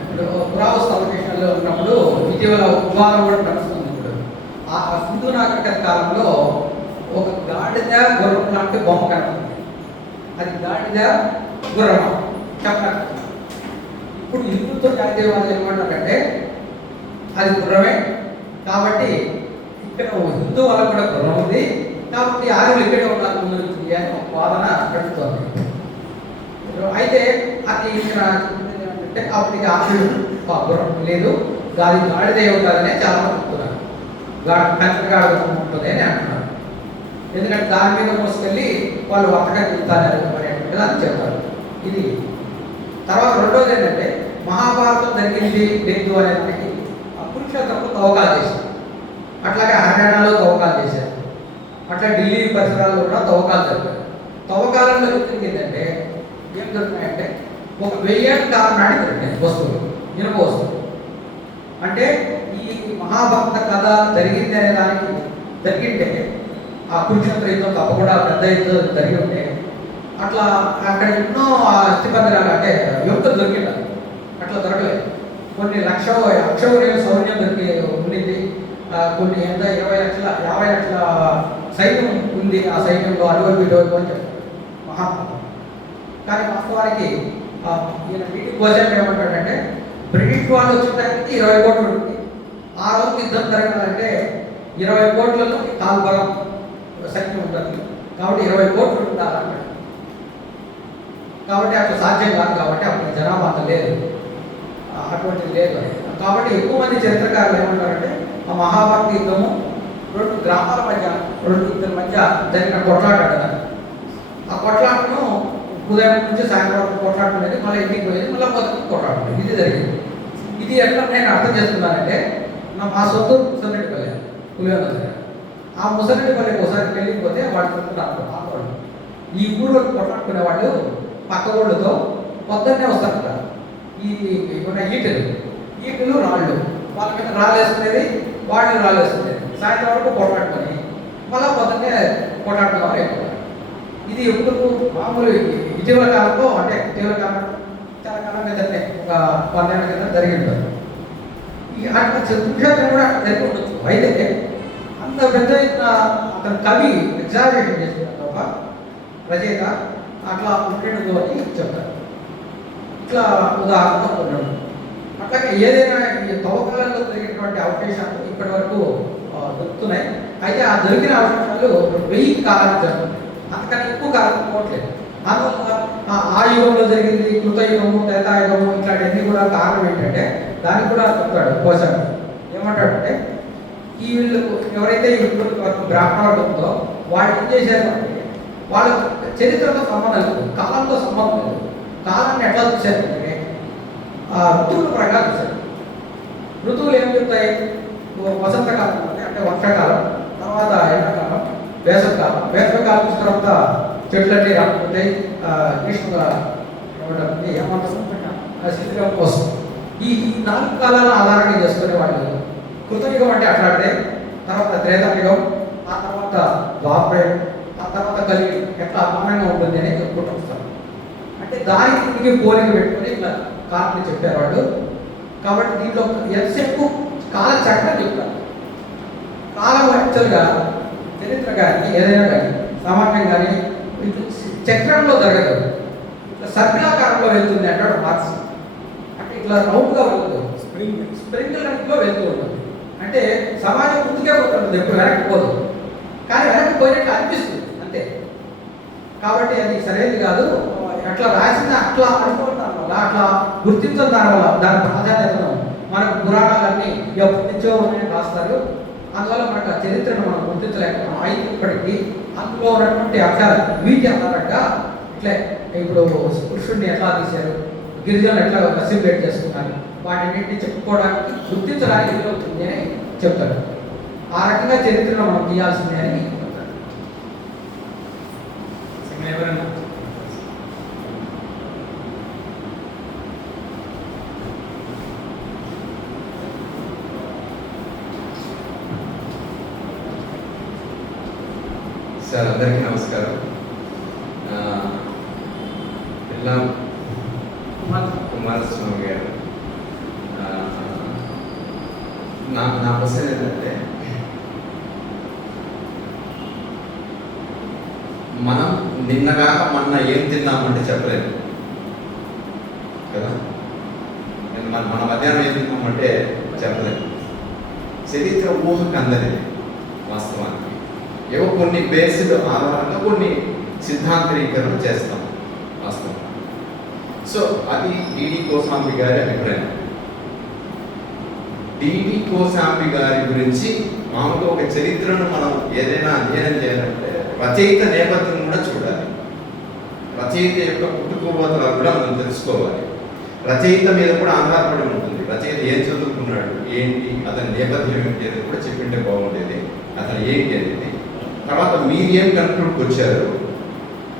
ఇప్పుడు పురావస్తు అవశేషాల్లో ఉన్నప్పుడు ఇటీవల వివాదం కూడా నడుస్తుంది. ఇప్పుడు ఆ సింధు నాగరికత కాలంలో ఒక గాడిద గుర్రం లాంటి బొమ్మ కనపడుతుంది. అది గాడిద గుర్రం చెప్పారు. ఇప్పుడు హిందుతో జాతీయ వాళ్ళు ఏమంటారంటే అది గుర్రమే, కాబట్టి ఇక్కడ హిందూ వాళ్ళకు కూడా గుర్రం ఉంది, కాబట్టి ఆర్యులు ఇక్కడే ఉన్నారు ముందు నుంచి అని ఒక వాదన నడుస్తుంది. అయితే అది ఇక్కడ అంటే అప్పటికి ఆర్యులు గుర్రం లేదు, గాలి గాడిద ఉంటుందనే చాలా మంది చెప్తున్నారు. కనకగాడ ఉంటుంది అని అంటున్నారు. ఎందుకంటే దాని మీద మోసుకెళ్ళి వాళ్ళు వర్తకం చెప్తారు అని చెప్తారు. ఇది తర్వాత రెండోది ఏంటంటే మహాభారతం జరిగింది లేదు అనే దానికి కురుక్షేత్రంలో తవ్వకాలు చేశారు. అట్లాగే హర్యానాలో తవ్వకాలు చేశారు. అట్లా ఢిల్లీ పరిసరాల్లో కూడా తవ్వకాలు జరిగారు. తవ్వకాలలో ఏంటంటే ఏం దొరికినాయంటే 1000 ఏళ్ళ కాలం నాటి దొరికినాయి వస్తువులు, ఇనుప వస్తువులు. అంటే ఈ మహాభారత కథ జరిగింది అనే దానికి జరిగింటే ఆ కురుక్షేత్ర యుద్ధం తప్పకుండా పెద్ద యుద్ధం జరిగి ఉంటే అట్లా అక్కడ ఎన్నో అస్థిపంజరాలు అంటే యువతలు దొరికింది, అట్లా దొరకలేదు. కొన్ని అక్షౌర్యం సౌర్యం దొరికి ఉండింది, కొన్ని ఎంత 20 లక్షల 50 లక్షల సైన్యం ఉంది. ఆ సైన్యంలో అటువైపు ఇటువైపు అని చెప్పారు మహాత్ములు. కానీ వాస్తవానికి ఈయన వీటికి కోసం ఏమంటాడంటే బ్రిటిష్ వాళ్ళు వచ్చిన టైంకి 20 కోట్లు ఉంటుంది. ఆ రోజు యుద్ధం జరగాలంటే 20 కోట్లలో కాల్బలం సైన్యం ఉంటుంది కాబట్టి 20 కోట్లు ఉండాలన్నాడు. కాబట్టి అట్లా సాధ్యం కాదు, కాబట్టి అప్పుడు జనాభా అంత లేదు, అటువంటిది లేదు. కాబట్టి ఎక్కువ మంది చరిత్రకారులు ఏమంటారంటే ఆ మహాభారత యుద్ధము 2 గ్రామాల మధ్య 2 ఇద్దరి మధ్య జరిగిన కొట్లాట అంటారు. ఆ కొట్లాటను ఉదయం నుంచి సాయంత్రం వరకు కొట్లాడుకునేది, మళ్ళీ ఇంటికి పోయేది, మళ్ళీ మొదటి కొట్లాడుకునేది, ఇది జరిగింది. ఇది ఎట్లా నేను అర్థం చేస్తున్నానంటే మా సొంత ముసలిరెడ్డిపల్లె పులివెందుల దగ్గర. ఆ ముసలిరెడ్డిపల్లెకి ఒకసారి వెళ్ళిపోతే వాడు చెప్తున్నారు ఆడవాళ్ళు ఈ ఊరు కొట్లాడుకునే వాళ్ళు పక్క ఊళ్ళతో పొద్దున్నే వస్తారు కదా, ఈ ఉన్న ఈటలు రాళ్ళు వాళ్ళ మీద రాళ్ళేసుకునేది, వాళ్ళు రాళ్ళేసుకునేది, సాయంత్రం వరకు కొట్లాడుకొని మళ్ళీ పొద్దున్నే కొట్లాడుకోవాలి ఎక్కువ. ఇది ఎప్పుడు మామూలు ఇటీవల కాలంలో, అంటే ఇటీవల కాలం చాలా కాలం క్రితమే, ఒక 10 ఏళ్ల క్రితం జరిగి ఉంటుంది. ఈ అట్లా కురుక్షేత్రం కూడా జరిగి ఉండొచ్చు. అయితే అంత పెద్ద అతను కవి ఎగ్జామినేషన్ చేస్తున్నారు, ఒక రచయిత అట్లా ఉండేది అని చెప్తారు. ఇట్లా ఉదాహరణ ఉన్నాడు. అట్లాగే ఏదైనా ఈ తవ్వకాలలో జరిగినటువంటి అవశేషాలు ఇప్పటి వరకు దొరుకుతున్నాయి. అయితే ఆ దొరికిన అవశేషాలు 1000 కాలానికి జరుగుతుంది, అంతకన్నా ఎక్కువ కాలం పోవట్లేదు. అందువల్ల ఆ యుగంలో జరిగింది, కృతయుగము, త్రేతాయుగము, ఇట్లాంటివన్నీ కూడా కారణం ఏంటంటే దానికి కూడా చెప్తాడు కోశాడు. ఏమంటాడంటే ఈ వీళ్ళు ఎవరైతే ఇప్పుడు బ్రాహ్మణులు ఉందో వాళ్ళు ఏం చేశారు అంటే వాళ్ళ చరిత్రతో సంబంధం లేదు, కాలంతో సంబంధం లేదు. కాలాన్ని ఎట్లా చూశారంటే ఋతువుల ప్రకారం చూశారు. ఋతువులు ఏం చెప్తాయి? వసంతకాలం అంటే వర్షాకాలం, తర్వాత ఎండాకాలం, వేసవికాలం. వేసవికాలం వచ్చిన తర్వాత చెట్లన్నీ రాకపోతాయి, గ్రీష్మకాలం శీతకాలం కోసం. ఈ 4 కాలాలను ఆధారంగా చేసుకునే వాళ్ళు కృతయుగం అంటే అట్లాంటిదే, తర్వాత త్రేతాయుగం, ఆ తర్వాత ద్వాపరయుగం, ఆ తర్వాత కలిగి ఎట్లా అభిమానంగా ఉంటుంది అని చెప్పుకుంటూ వస్తారు. అంటే దానికి పోలిక పెట్టుకొని ఇట్లా కారణం చెప్పారు వాళ్ళు. కాబట్టి దీంట్లో ఎంతసేపు కాల చక్రం చెప్తారు. కాలం యాక్చువల్గా చరిత్ర కానీ ఏదైనా కానీ సామాన్యం కానీ చక్రంలో జరగదు, ఇట్లా సర్కిలాకారంలో వెళ్తుంది అంటాడు మార్క్స్. అంటే ఇట్లా రౌండ్గా వెళ్తుంది, స్ప్రింగిల్లో వెళ్తూ ఉంటుంది. అంటే సమాజం ముందుకే పోతుంది, ఎప్పుడు వెనక్కి పోదు, కానీ వెనక్కి పోయినట్టు అనిపిస్తుంది అంతే. కాబట్టి అది సరైనది కాదు. అట్లా రాసిన అట్లా అనుకోవడం వల్ల, అట్లా గుర్తించడం దానివల్ల దాని ప్రాధాన్యతను మనకు పురాణాలన్నీ ఎప్పటి నుంచో ఉన్నాయని రాస్తారు. అందువల్ల మనకు ఆ చరిత్రను మనం గుర్తించలేకపోతున్నాం. అయితే ఇప్పటికీ అందులో ఉన్నటువంటి అంశాలు వీటి ఆధారంగా ఇట్లే ఇప్పుడు పురుషుడిని ఎట్లా తీశారు, గిరిజనులు ఎట్లా అసిమిలేట్ చేసుకున్నారు, వాటిన్నింటినీ చెప్పుకోవడానికి గుర్తించడానికి వీలవుతుంది అని చెప్తారు. ఆ రకంగా చరిత్రను మనం తీయాల్సిందే అని చెప్తారు. ఎవరన్నా సార్, అందరికీ నమస్కారం. పిల్లం కుమారస్వామి గారు, నా క్వశ్చన్ ఏంటంటే, మనం నిన్నగా మొన్న ఏం తిన్నామంటే చెప్పలేదు కదా. మన మధ్యాహ్నం ఏం తిన్నామంటే చెప్పలేదు. చరిత్ర ఊహకు అందలేదు వాస్తవానికి. ఏవో కొన్ని బేస్డ్ ఆధారంగా కొన్ని సిద్ధాంతరీకరణ చేస్తాం వాస్తవం. సో అది డిడి కోశాంబి గారి అభిప్రాయం. డిడి కోశాంబి గారి గురించి మామూలుగా ఒక చరిత్రను మనం ఏదైనా అధ్యయనం చేయాలంటే రచయిత నేపథ్యం కూడా చూడాలి, రచయిత యొక్క పుట్టుకోబోతులు కూడా మనం తెలుసుకోవాలి. రచయిత మీద కూడా ఆధారపడి ఉంటుంది. రచయిత ఏం చదువుకున్నాడు, ఏంటి, అతని నేపథ్యం ఏంటి అనేది కూడా చెప్పింటే బాగుండేది. అతను ఏంటి అనేది, తర్వాత మీరు ఏం కన్క్లూడ్కి వచ్చారు,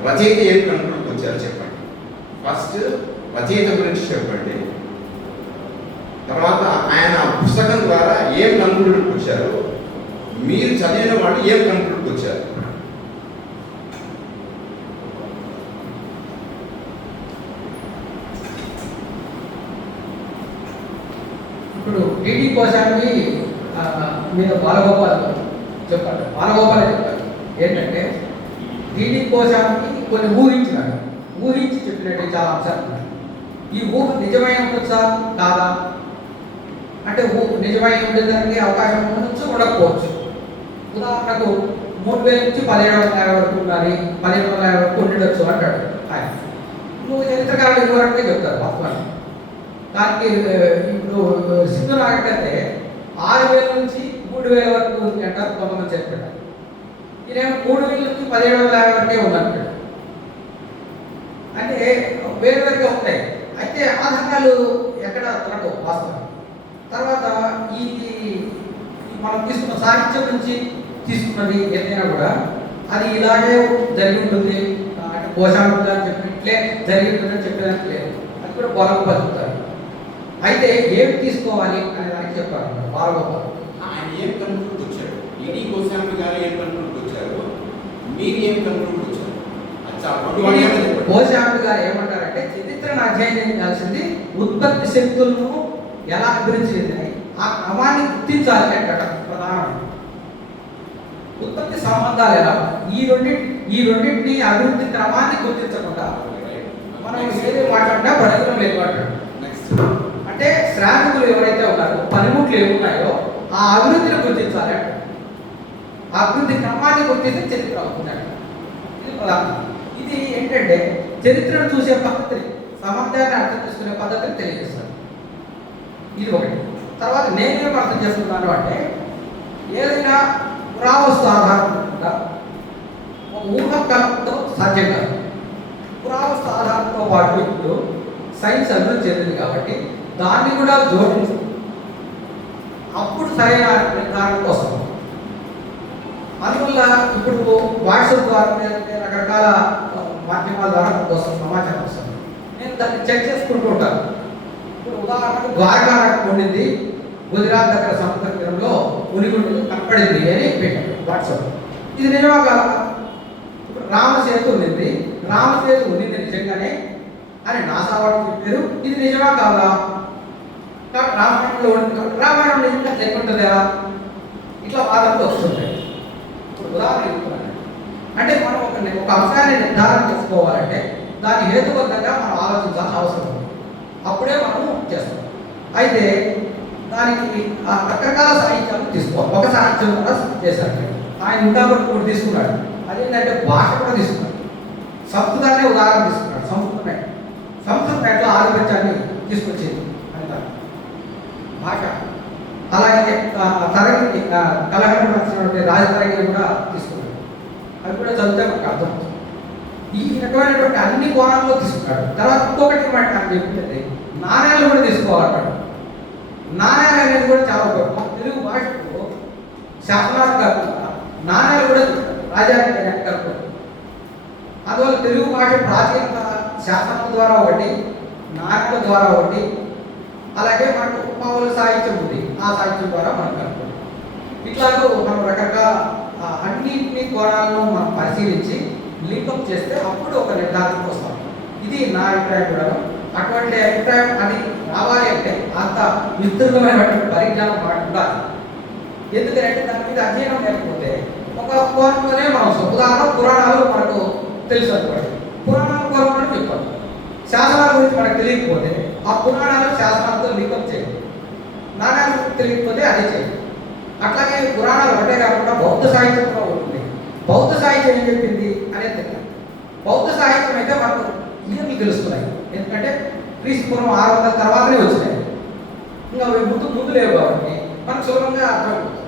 రచయిత ఏం కన్క్లూడ్కి వచ్చారు చెప్పండి. ఫస్ట్ రచయిత గురించి చెప్పండి, తర్వాత ఆయన పుస్తకం ద్వారా ఏం కన్క్లూడ్కి వచ్చారు, మీరు చదివిన వాళ్ళు ఏం కన్క్లూడ్కి వచ్చారు. ఇప్పుడు డిడి కోశానికి మీద బాలగోపాల్ చెప్పారు, బాలగోపాలే చెప్పారు ఏంటంటే డిడి కోశానికి కొన్ని ఊహించి చెప్పినట్టు చాలా అంశాలు ఉన్నాయి. ఈ ఊహ నిజమైన ఉండొచ్చా కాదా అంటే నిజమైన ఉండేదానికి అవకాశం ఉండొచ్చు, ఉండకపోవచ్చు. ఉదాహరణకు 3000 నుంచి 1750 వరకు ఉండాలి, 1550 వరకు ఉండొచ్చు అంటాడు ఆయన. నువ్వు చరిత్రకారులు ఇదివరకే చెప్తారు వాస్తవాన్ని. దానికి ఇప్పుడు సింధు నాగరికతే 6000 నుంచి 3000 వరకు ఉంది అంటారు కొంతమంది చరిత్రకారులు. ఈయనేమో 3000 నుంచి 1750 వరకే ఉందంటాడు. అంటే వేరువేరుగా ఉంటాయి. అయితే ఆధారాలు ఎక్కడ దొరకవు వాస్తవం. తర్వాత ఈ మనం తీసుకున్న సాహిత్యం నుంచి తీసుకున్నది ఏదైనా కూడా అది ఇలాగే జరిగి ఉంటుంది అంటే కోశాంతులు అని చెప్పినట్లే జరిగి ఉంటుందని చెప్పేదానికి లేదు. అది కూడా బాలగోపాల్ చెప్తారు. అయితే ఏమి తీసుకోవాలి అనే దానికి చెప్పారు బాలగోపాల్. ఆయన ఏం కన్క్లూడ్కి వచ్చారు, ఈడీ గోస్వామి గారు ఏం కన్క్లూడ్కి వచ్చారు, మీరు ఏం కన్క్లూడ్కి వచ్చారు? కోశాంబి గారు ఏమంటారంటే చరిత్రను అధ్యయనం చేయాల్సింది ఉత్పత్తి శక్తులను ఎలా అభివృద్ధి చెందినాయి ఆ క్రమాన్ని గుర్తించాలి అంటారు ప్రధానమైన. ఉత్పత్తి సంబంధాలు ఎలా ఈ రెండింటిని అభివృద్ధి క్రమాన్ని గుర్తించకుండా మనం ఏది మాట్లాడినా ప్రయోజనం లేదు అంటాడు. అంటే శ్రామికులు ఎవరైతే ఉన్నారో పనిముట్లు ఏమున్నాయో ఆ అభివృద్ధిని గుర్తించాలి అంటాడు. ఆ అభివృద్ధి క్రమాన్ని గుర్తిస్తే చరిత్ర అవుతుంది అంటారు. ఇది ప్రధానం. ఇది ఏంటంటే చరిత్రను చూసే పద్ధతిని సమాజాన్ని అర్థం చేసుకునే పద్ధతిని తెలియజేస్తారు. ఇది ఒకటి. తర్వాత నేనేం అర్థం చేసుకున్నాను అంటే ఏదైనా పురావస్తు ఆధారంగా ఒక ఊహకల్పనతో సాధ్యం కాదు. పురావస్తు ఆధారంతో పాటు ఇప్పుడు సైన్స్ అభివృద్ధి చెందింది కాబట్టి దాన్ని కూడా జోడించు అప్పుడు సరైన నిర్ధారణ కోసం. అందువల్ల ఇప్పుడు వాట్సాప్ ద్వారా రకరకాల మాధ్యమాల ద్వారా కోసం సమాచారం వస్తుంది. నేను దాన్ని చెక్ చేసుకుంటూ ఉంటాను. ఇప్పుడు ఉదాహరణకు ద్వారకా ఉండింది గుజరాత్ దగ్గర సముద్ర తీరంలో ఉనిగుండి కనపడింది అని పెట్టాడు వాట్సాప్. ఇది నిజమా కాదా? ఇప్పుడు రామసేతు ఉండింది, రామసేతు ఉండింది నిజంగానే అని నాసా వాళ్ళు చెప్పారు. ఇది నిజమా కాదా? రామాయణంలో ఉండింది, రామాయణం నిజంగా జరిగింటుందా? ఇట్లా వాదనలు వస్తుంటాయి. ఇప్పుడు ఉదాహరణ చెప్తున్నాను అంటే మనం ఒక అంశాన్ని నిర్ధారణ చేసుకోవాలంటే దాని హేతుబద్ధంగా మనం ఆలోచించాల్సిన అవసరం ఉంది. అప్పుడే మనము చేస్తాం. అయితే దానికి రకరకాల సాహిత్యాలు తీసుకోవాలి. ఒక సాహిత్యం కూడా చేశారు ఆయన. ఇంకా కూడా తీసుకున్నాడు. అదేంటంటే భాష కూడా తీసుకున్నాడు. సంస్కృతాన్ని ఉదాహరణ తీసుకున్నాడు. సంస్కృతం ఎట్లా ఆధిపత్యాన్ని తీసుకొచ్చింది అంటారు భాష. అలాగే తరగతి కలహరం వచ్చినటువంటి రాజతరంగిని కూడా తీసుకున్నాడు. అది కూడా చదివితే మనకు అర్థమవుతుంది. ఈ రకమైనటువంటి అన్ని కోణాల్లో తీసుకున్నాడు. తర్వాత ఇంకొకటి మాట నాకు చెప్పింది నాణ్యాలు కూడా తీసుకోవాలన్నాడు. నాణ్యాలు అనేది కూడా చాలా ఉపయోగం. తెలుగు భాషకు శాసనాలు కాకుండా నాణ్యాలు కూడా రాజానికి కలుపుతారు. అందువల్ల తెలుగు భాష ప్రాచీనత శాసనాల ద్వారా ఒకటి, నాణ్యాల ద్వారా ఒకటి, అలాగే మనకు ఉపమావుల సాహిత్యం ఉంది, ఆ సాహిత్యం ద్వారా మనం కలుపుతాం. ఇట్లాగూ మనం రకరకాల అన్నింటినీ కోణాలను మనం పరిశీలించి లింకప్ చేస్తే అప్పుడు ఒక నిర్ధారణకు వస్తాం. ఇది నా అభిప్రాయం కూడా. అటువంటి అభిప్రాయం అది రావాలి అంటే అంత విస్తృతమైనటువంటి పరిజ్ఞానం మనకు ఉండాలి. ఎందుకంటే దాని మీద అధ్యయనం లేకపోతే ఒక కోణంలోనే మనం ఉదాహరణ పురాణాలు మనకు తెలుసు అనుకోండి, పురాణాల కోణంలో చెప్తాం. శాసనాల గురించి మనకు తెలియకపోతే ఆ పురాణాలు శాసనాలతో లింకప్ చేయాలి. నాణ్యాల గురించి తెలియకపోతే అదే చేయాలి. అట్లాగే పురాణాలు ఒకటే కాకుండా బౌద్ధ సాహిత్యం కూడా ఉంటుంది. బౌద్ధ సాహిత్యం ఏం చెప్పింది అనేది తెలియదు. బౌద్ధ సాహిత్యం అయితే మనకు ఇవన్నీ తెలుస్తున్నాయి. ఎందుకంటే క్రీస్తుపూర్వం 600 తర్వాతనే వచ్చినాయి. ఇంకా ముందు లేవు కాబట్టి మనకు సులభంగా అర్థమవుతుంది.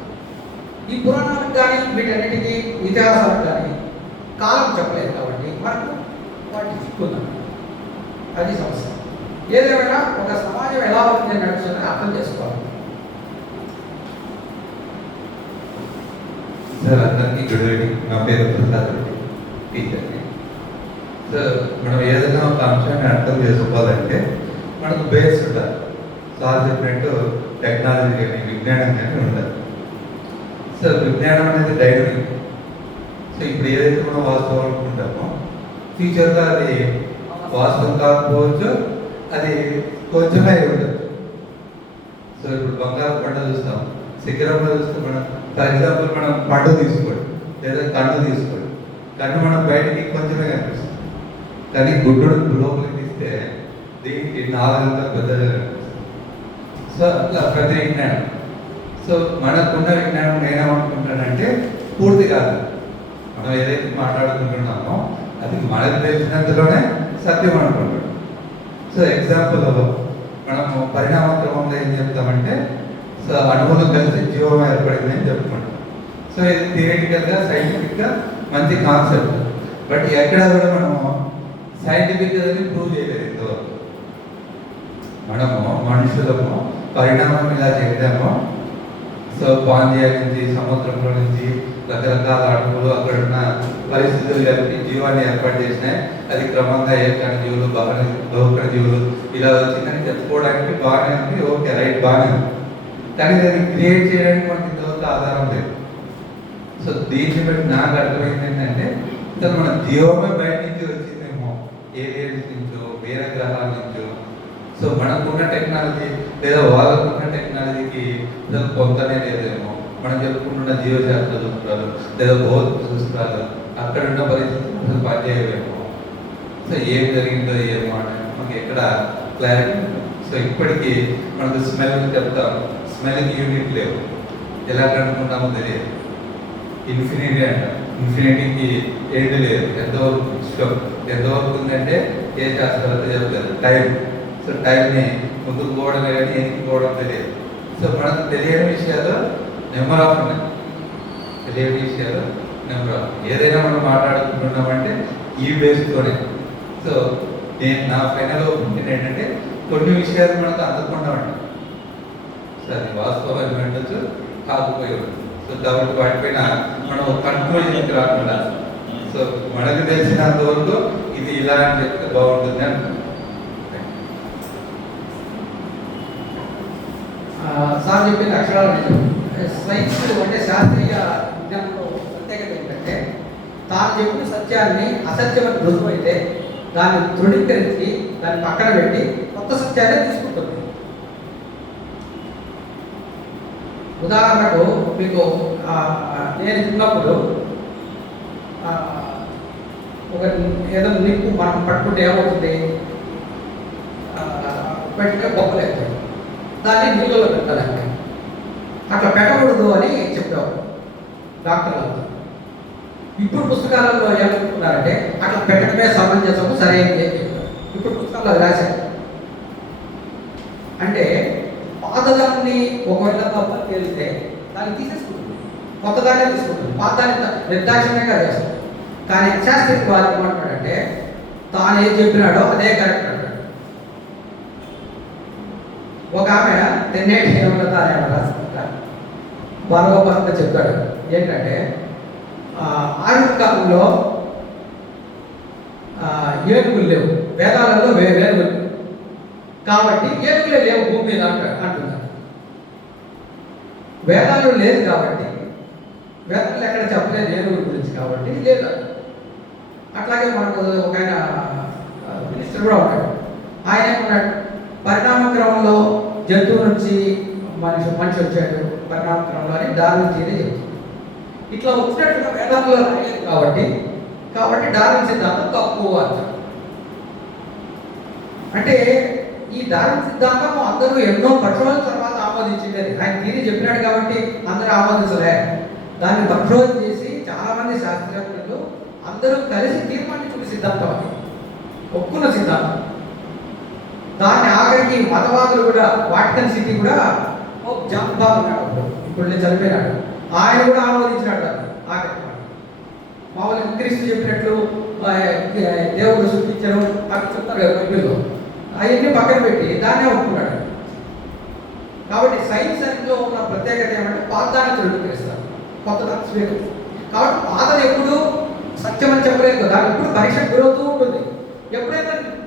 ఈ పురాణాలకు కానీ వీటన్నిటికీ ఇతిహాసాలకు కానీ కాలం చెప్పలేదు కాబట్టి మనకు వాటిని చిక్కున్నాం. అది సమస్య. ఏదేమైనా ఒక సమాజం ఎలా ఉంది నడుస్తుందని అర్థం చేసుకోవాలి. సార్ అందరికీ గుడ్ ఈవినింగ్. నా పేరు ప్రసాద్ రెడ్డి, టీచర్ని. సో మనం ఏదైనా ఒక అంశాన్ని అర్థం చేసుకోవాలంటే మనకు బేస్ ఉండాలి. సార్ చెప్పినట్టు టెక్నాలజీ కానీ విజ్ఞానం కానీ ఉండాలి. సో విజ్ఞానం అనేది డైనమిక్. సో ఇప్పుడు ఏదైతే మనం వాస్తవం అనుకుంటామో ఫ్యూచర్లో అది వాస్తవం కాకపోవచ్చు, అది కొంచెమే ఉండదు. సో ఇప్పుడు బంగారు పండు చూస్తాం, శిఖరంలో చూస్తే మనం ఫర్ ఎగ్జాంపుల్ మనం పండు తీసుకోండి లేదా కన్ను తీసుకోండి, కన్ను మనం బయటికి కొంచెమే కనిపిస్తుంది, కానీ గుడ్డుడు లోపలికి తీస్తే దీనికి 4 గంటల పెద్దగా కనిపిస్తుంది. సో అట్లా ప్రతి విజ్ఞానం. సో మనకున్న విజ్ఞానం నేనేమనుకుంటానంటే పూర్తి కాదు. మనం ఏదైతే మాట్లాడుకుంటున్నామో అది మనకు తెలిసినంతలోనే సత్యం అనుకుంటాం. సో ఎగ్జాంపుల్ మనము పరిణామ క్రమంలో ఏం చెప్తామంటే సో అణువులు కలిసి జీవం ఏర్పడింది అని చెప్పుకుంటాం. సో ఇది థియరిటికల్గా సైంటిఫిక్గా మంచి కాన్సెప్ట్. బట్ ఎక్కడ కూడా మనము సైంటిఫిక్గా ప్రూవ్ చేయలేదు ఇంతవరకు. మనము మనుషులము పరిణామం ఇలా చెందాము. సో పాంజియా నుంచి సముద్రంలో నుంచి రకరకాల అణువులు అక్కడ ఉన్న పరిస్థితులు కలిపి జీవాన్ని ఏర్పాటు చేసినాయి. అది క్రమంగా ఏకణ జీవులు బహుకణ జీవులు ఇలా వచ్చిందని చెప్పుకోవడానికి బాగానే ఉంది, ఓకే రైట్ బాగానే ఉంది. కానీ దాన్ని క్రియేట్ చేయడానికి మనకి ఇంతవరకు ఆధారం లేదు. సో దీన్ని బట్టి నాకు అర్థమైంది ఏంటంటే అసలు మన జీవమే బయట నుంచి వచ్చిందేమో, ఏలియన్స్ నుంచో వేరే గ్రహాల నుంచో. సో మనకున్న టెక్నాలజీ లేదా వాళ్ళకున్న టెక్నాలజీకి అసలు పొందనే లేదేమో. మనం చెప్పుకుంటున్న జీవశాస్త్ర సూత్రాలు లేదా భౌతిక సూత్రాలు అక్కడ ఉన్న పరిస్థితులు అసలు పనిచేయవేమో. సో ఏం జరిగిందో ఏమో అని మనకి ఎక్కడ క్లారిటీ ఉంటుంది. సో ఇప్పటికీ మనకు స్మెల్ చెప్తాం, స్మెల్కి యూనిట్ లేవు, ఎలా కనుక్కుంటామో తెలియదు. ఇన్ఫినిటీ అంట, ఇన్ఫినిటీకి ఎండ్ లేదు. ఎంతవరకు ఉందంటే ఏ శాస్త్రవేత్త చెప్తారు టైం. సో టైంని ముందుకు పోవడం కానీ వెనక్కి పోవడం తెలియదు. సో మనకు తెలియని విషయాలు నెంబర్ ఆఫ్ ఉన్నాయి, తెలియని విషయాలు నెంబర్ ఆఫ్. ఏదైనా మనం మాట్లాడుకుంటున్నామంటే ఈ బేస్తోనే. సో నేను నా ఫైనల్ ఒపీనియన్ ఏంటంటే కొన్ని విషయాలు మనకు అందకుండా ఉంటాయి. సో అది వాస్తవాన్ని ఉండొచ్చు, కాకపోయి ఉండొచ్చు. సో కాబట్టి వాటిపైన మనం కన్క్లూజన్కి రాకుండా సో మనకు తెలిసినంత వరకు ఇది ఇలా అని చెప్తే బాగుంటుంది అనుకుంటున్నాను. సార్ చెప్పిన అక్షరాలు నిజం. సైన్స్ అంటే శాస్త్రీయ విజ్ఞానంలో ప్రత్యేకత ఏంటంటే తాను చెప్పిన సత్యాన్ని అసత్యమని రుజువైతే దాన్ని తృణీకరించి దాన్ని పక్కన పెట్టి కొత్త సత్యాన్ని తీసుకుంటుంది. ఉదాహరణకు మీకు నేను చిన్నప్పుడు ఒక ఏదో నిప్పు మనం పట్టుకుంటే ఏమవుతుంది, పెట్టిన బొక్కలేదు, దాన్ని నీళ్ళలో పెట్టాలంటే అట్లా పెట్టకూడదు అని చెప్పావు డాక్టర్లు. ఇప్పుడు పుస్తకాలలో ఏమనుకున్నారంటే అట్లా పెట్టడమే సమంజసము సరైనది అని చెప్పారు. ఇప్పుడు పుస్తకాలు రాశారు అంటే పాతదాన్ని ఒకవేళ తప్ప తేలితే దాన్ని తీసేసుకుంటుంది, కొత్తదాన్ని తీసుకుంటుంది, పాతదాన్ని నిర్దాక్షిణ్యంగా చేస్తుంది. కానీ శాస్త్రీయ వాళ్ళు ఏమంటాడంటే తాను ఏం చెప్పినాడో అదే కరెక్ట్ అంటాడు. ఒక ఆమె తెన్నేటి హేమలత అనే భార్గవంగా చెప్పాడు ఏంటంటే ఆధునిక కాలంలో ఏనుగులు లేవు, వేదాలలో వేనుగులు కాబట్టి ఏనుగులే లేవు భూమి మీద అంటున్నారు. వేదాలు లేదు కాబట్టి, వేదాలు ఎక్కడ చెప్పలేదు ఏనుగుల గురించి కాబట్టి లేదు. అట్లాగే మనకు ఒక ఆయన మినిస్టర్ కూడా ఉంటాడు, ఆయన ఏమన్నాడు పరిణామ క్రమంలో జంతువు నుంచి మనిషి వచ్చాడు పరిణామ క్రమంలో అని డార్విన్ థియరీ చెప్తుంది. ఇట్లా వచ్చినట్టుగా వేదాల్లో రాయలేదు కాబట్టి డార్విన్ సిద్ధాంతం తక్కువ అంటారు. అంటే ఈ డార్విన్ సిద్ధాంతం అందరూ ఎన్నో పరిశోధనల తర్వాత ఆమోదించింది. ఆయన థియరీ చెప్పినాడు కాబట్టి అందరూ ఆమోదించలే, దాన్ని పరిశోధన చేసి చాలా మంది శాస్త్రజ్ఞులు అందరూ కలిసి తీర్మానించిన సిద్ధాంతం అది, ఒప్పుకున్న సిద్ధాంతం. దాన్ని ఆఖరికి మతవాదులు కూడా వాటికన్ సిటీ కూడా జాంతా ఉన్నాడు, ఇప్పుడు నేను చనిపోయినాడు, ఆయన కూడా ఆమోదించినాడు దాన్ని ఆఖరికి. మామూలుగా క్రీస్తు చెప్పినట్లు దేవుడు సృష్టించడం అక్కడ చెప్తారు కదా బైబిల్లో, అవన్నీ పక్కన పెట్టి దాన్నే ఒప్పుకున్నాడు. కాబట్టి సైన్స్ లో ఉన్న ప్రత్యేకత ఏమంటే పాతాన్ని ధృవీకరిస్తారు, కొత్త దాన్ని స్వీకరిస్తారు. కాబట్టి పాతను ఎప్పుడు సత్యం అని చెప్పలేదు, దాని ఎప్పుడు పరీక్షకు గురవుతూ ఉంటుంది. ఎప్పుడైతే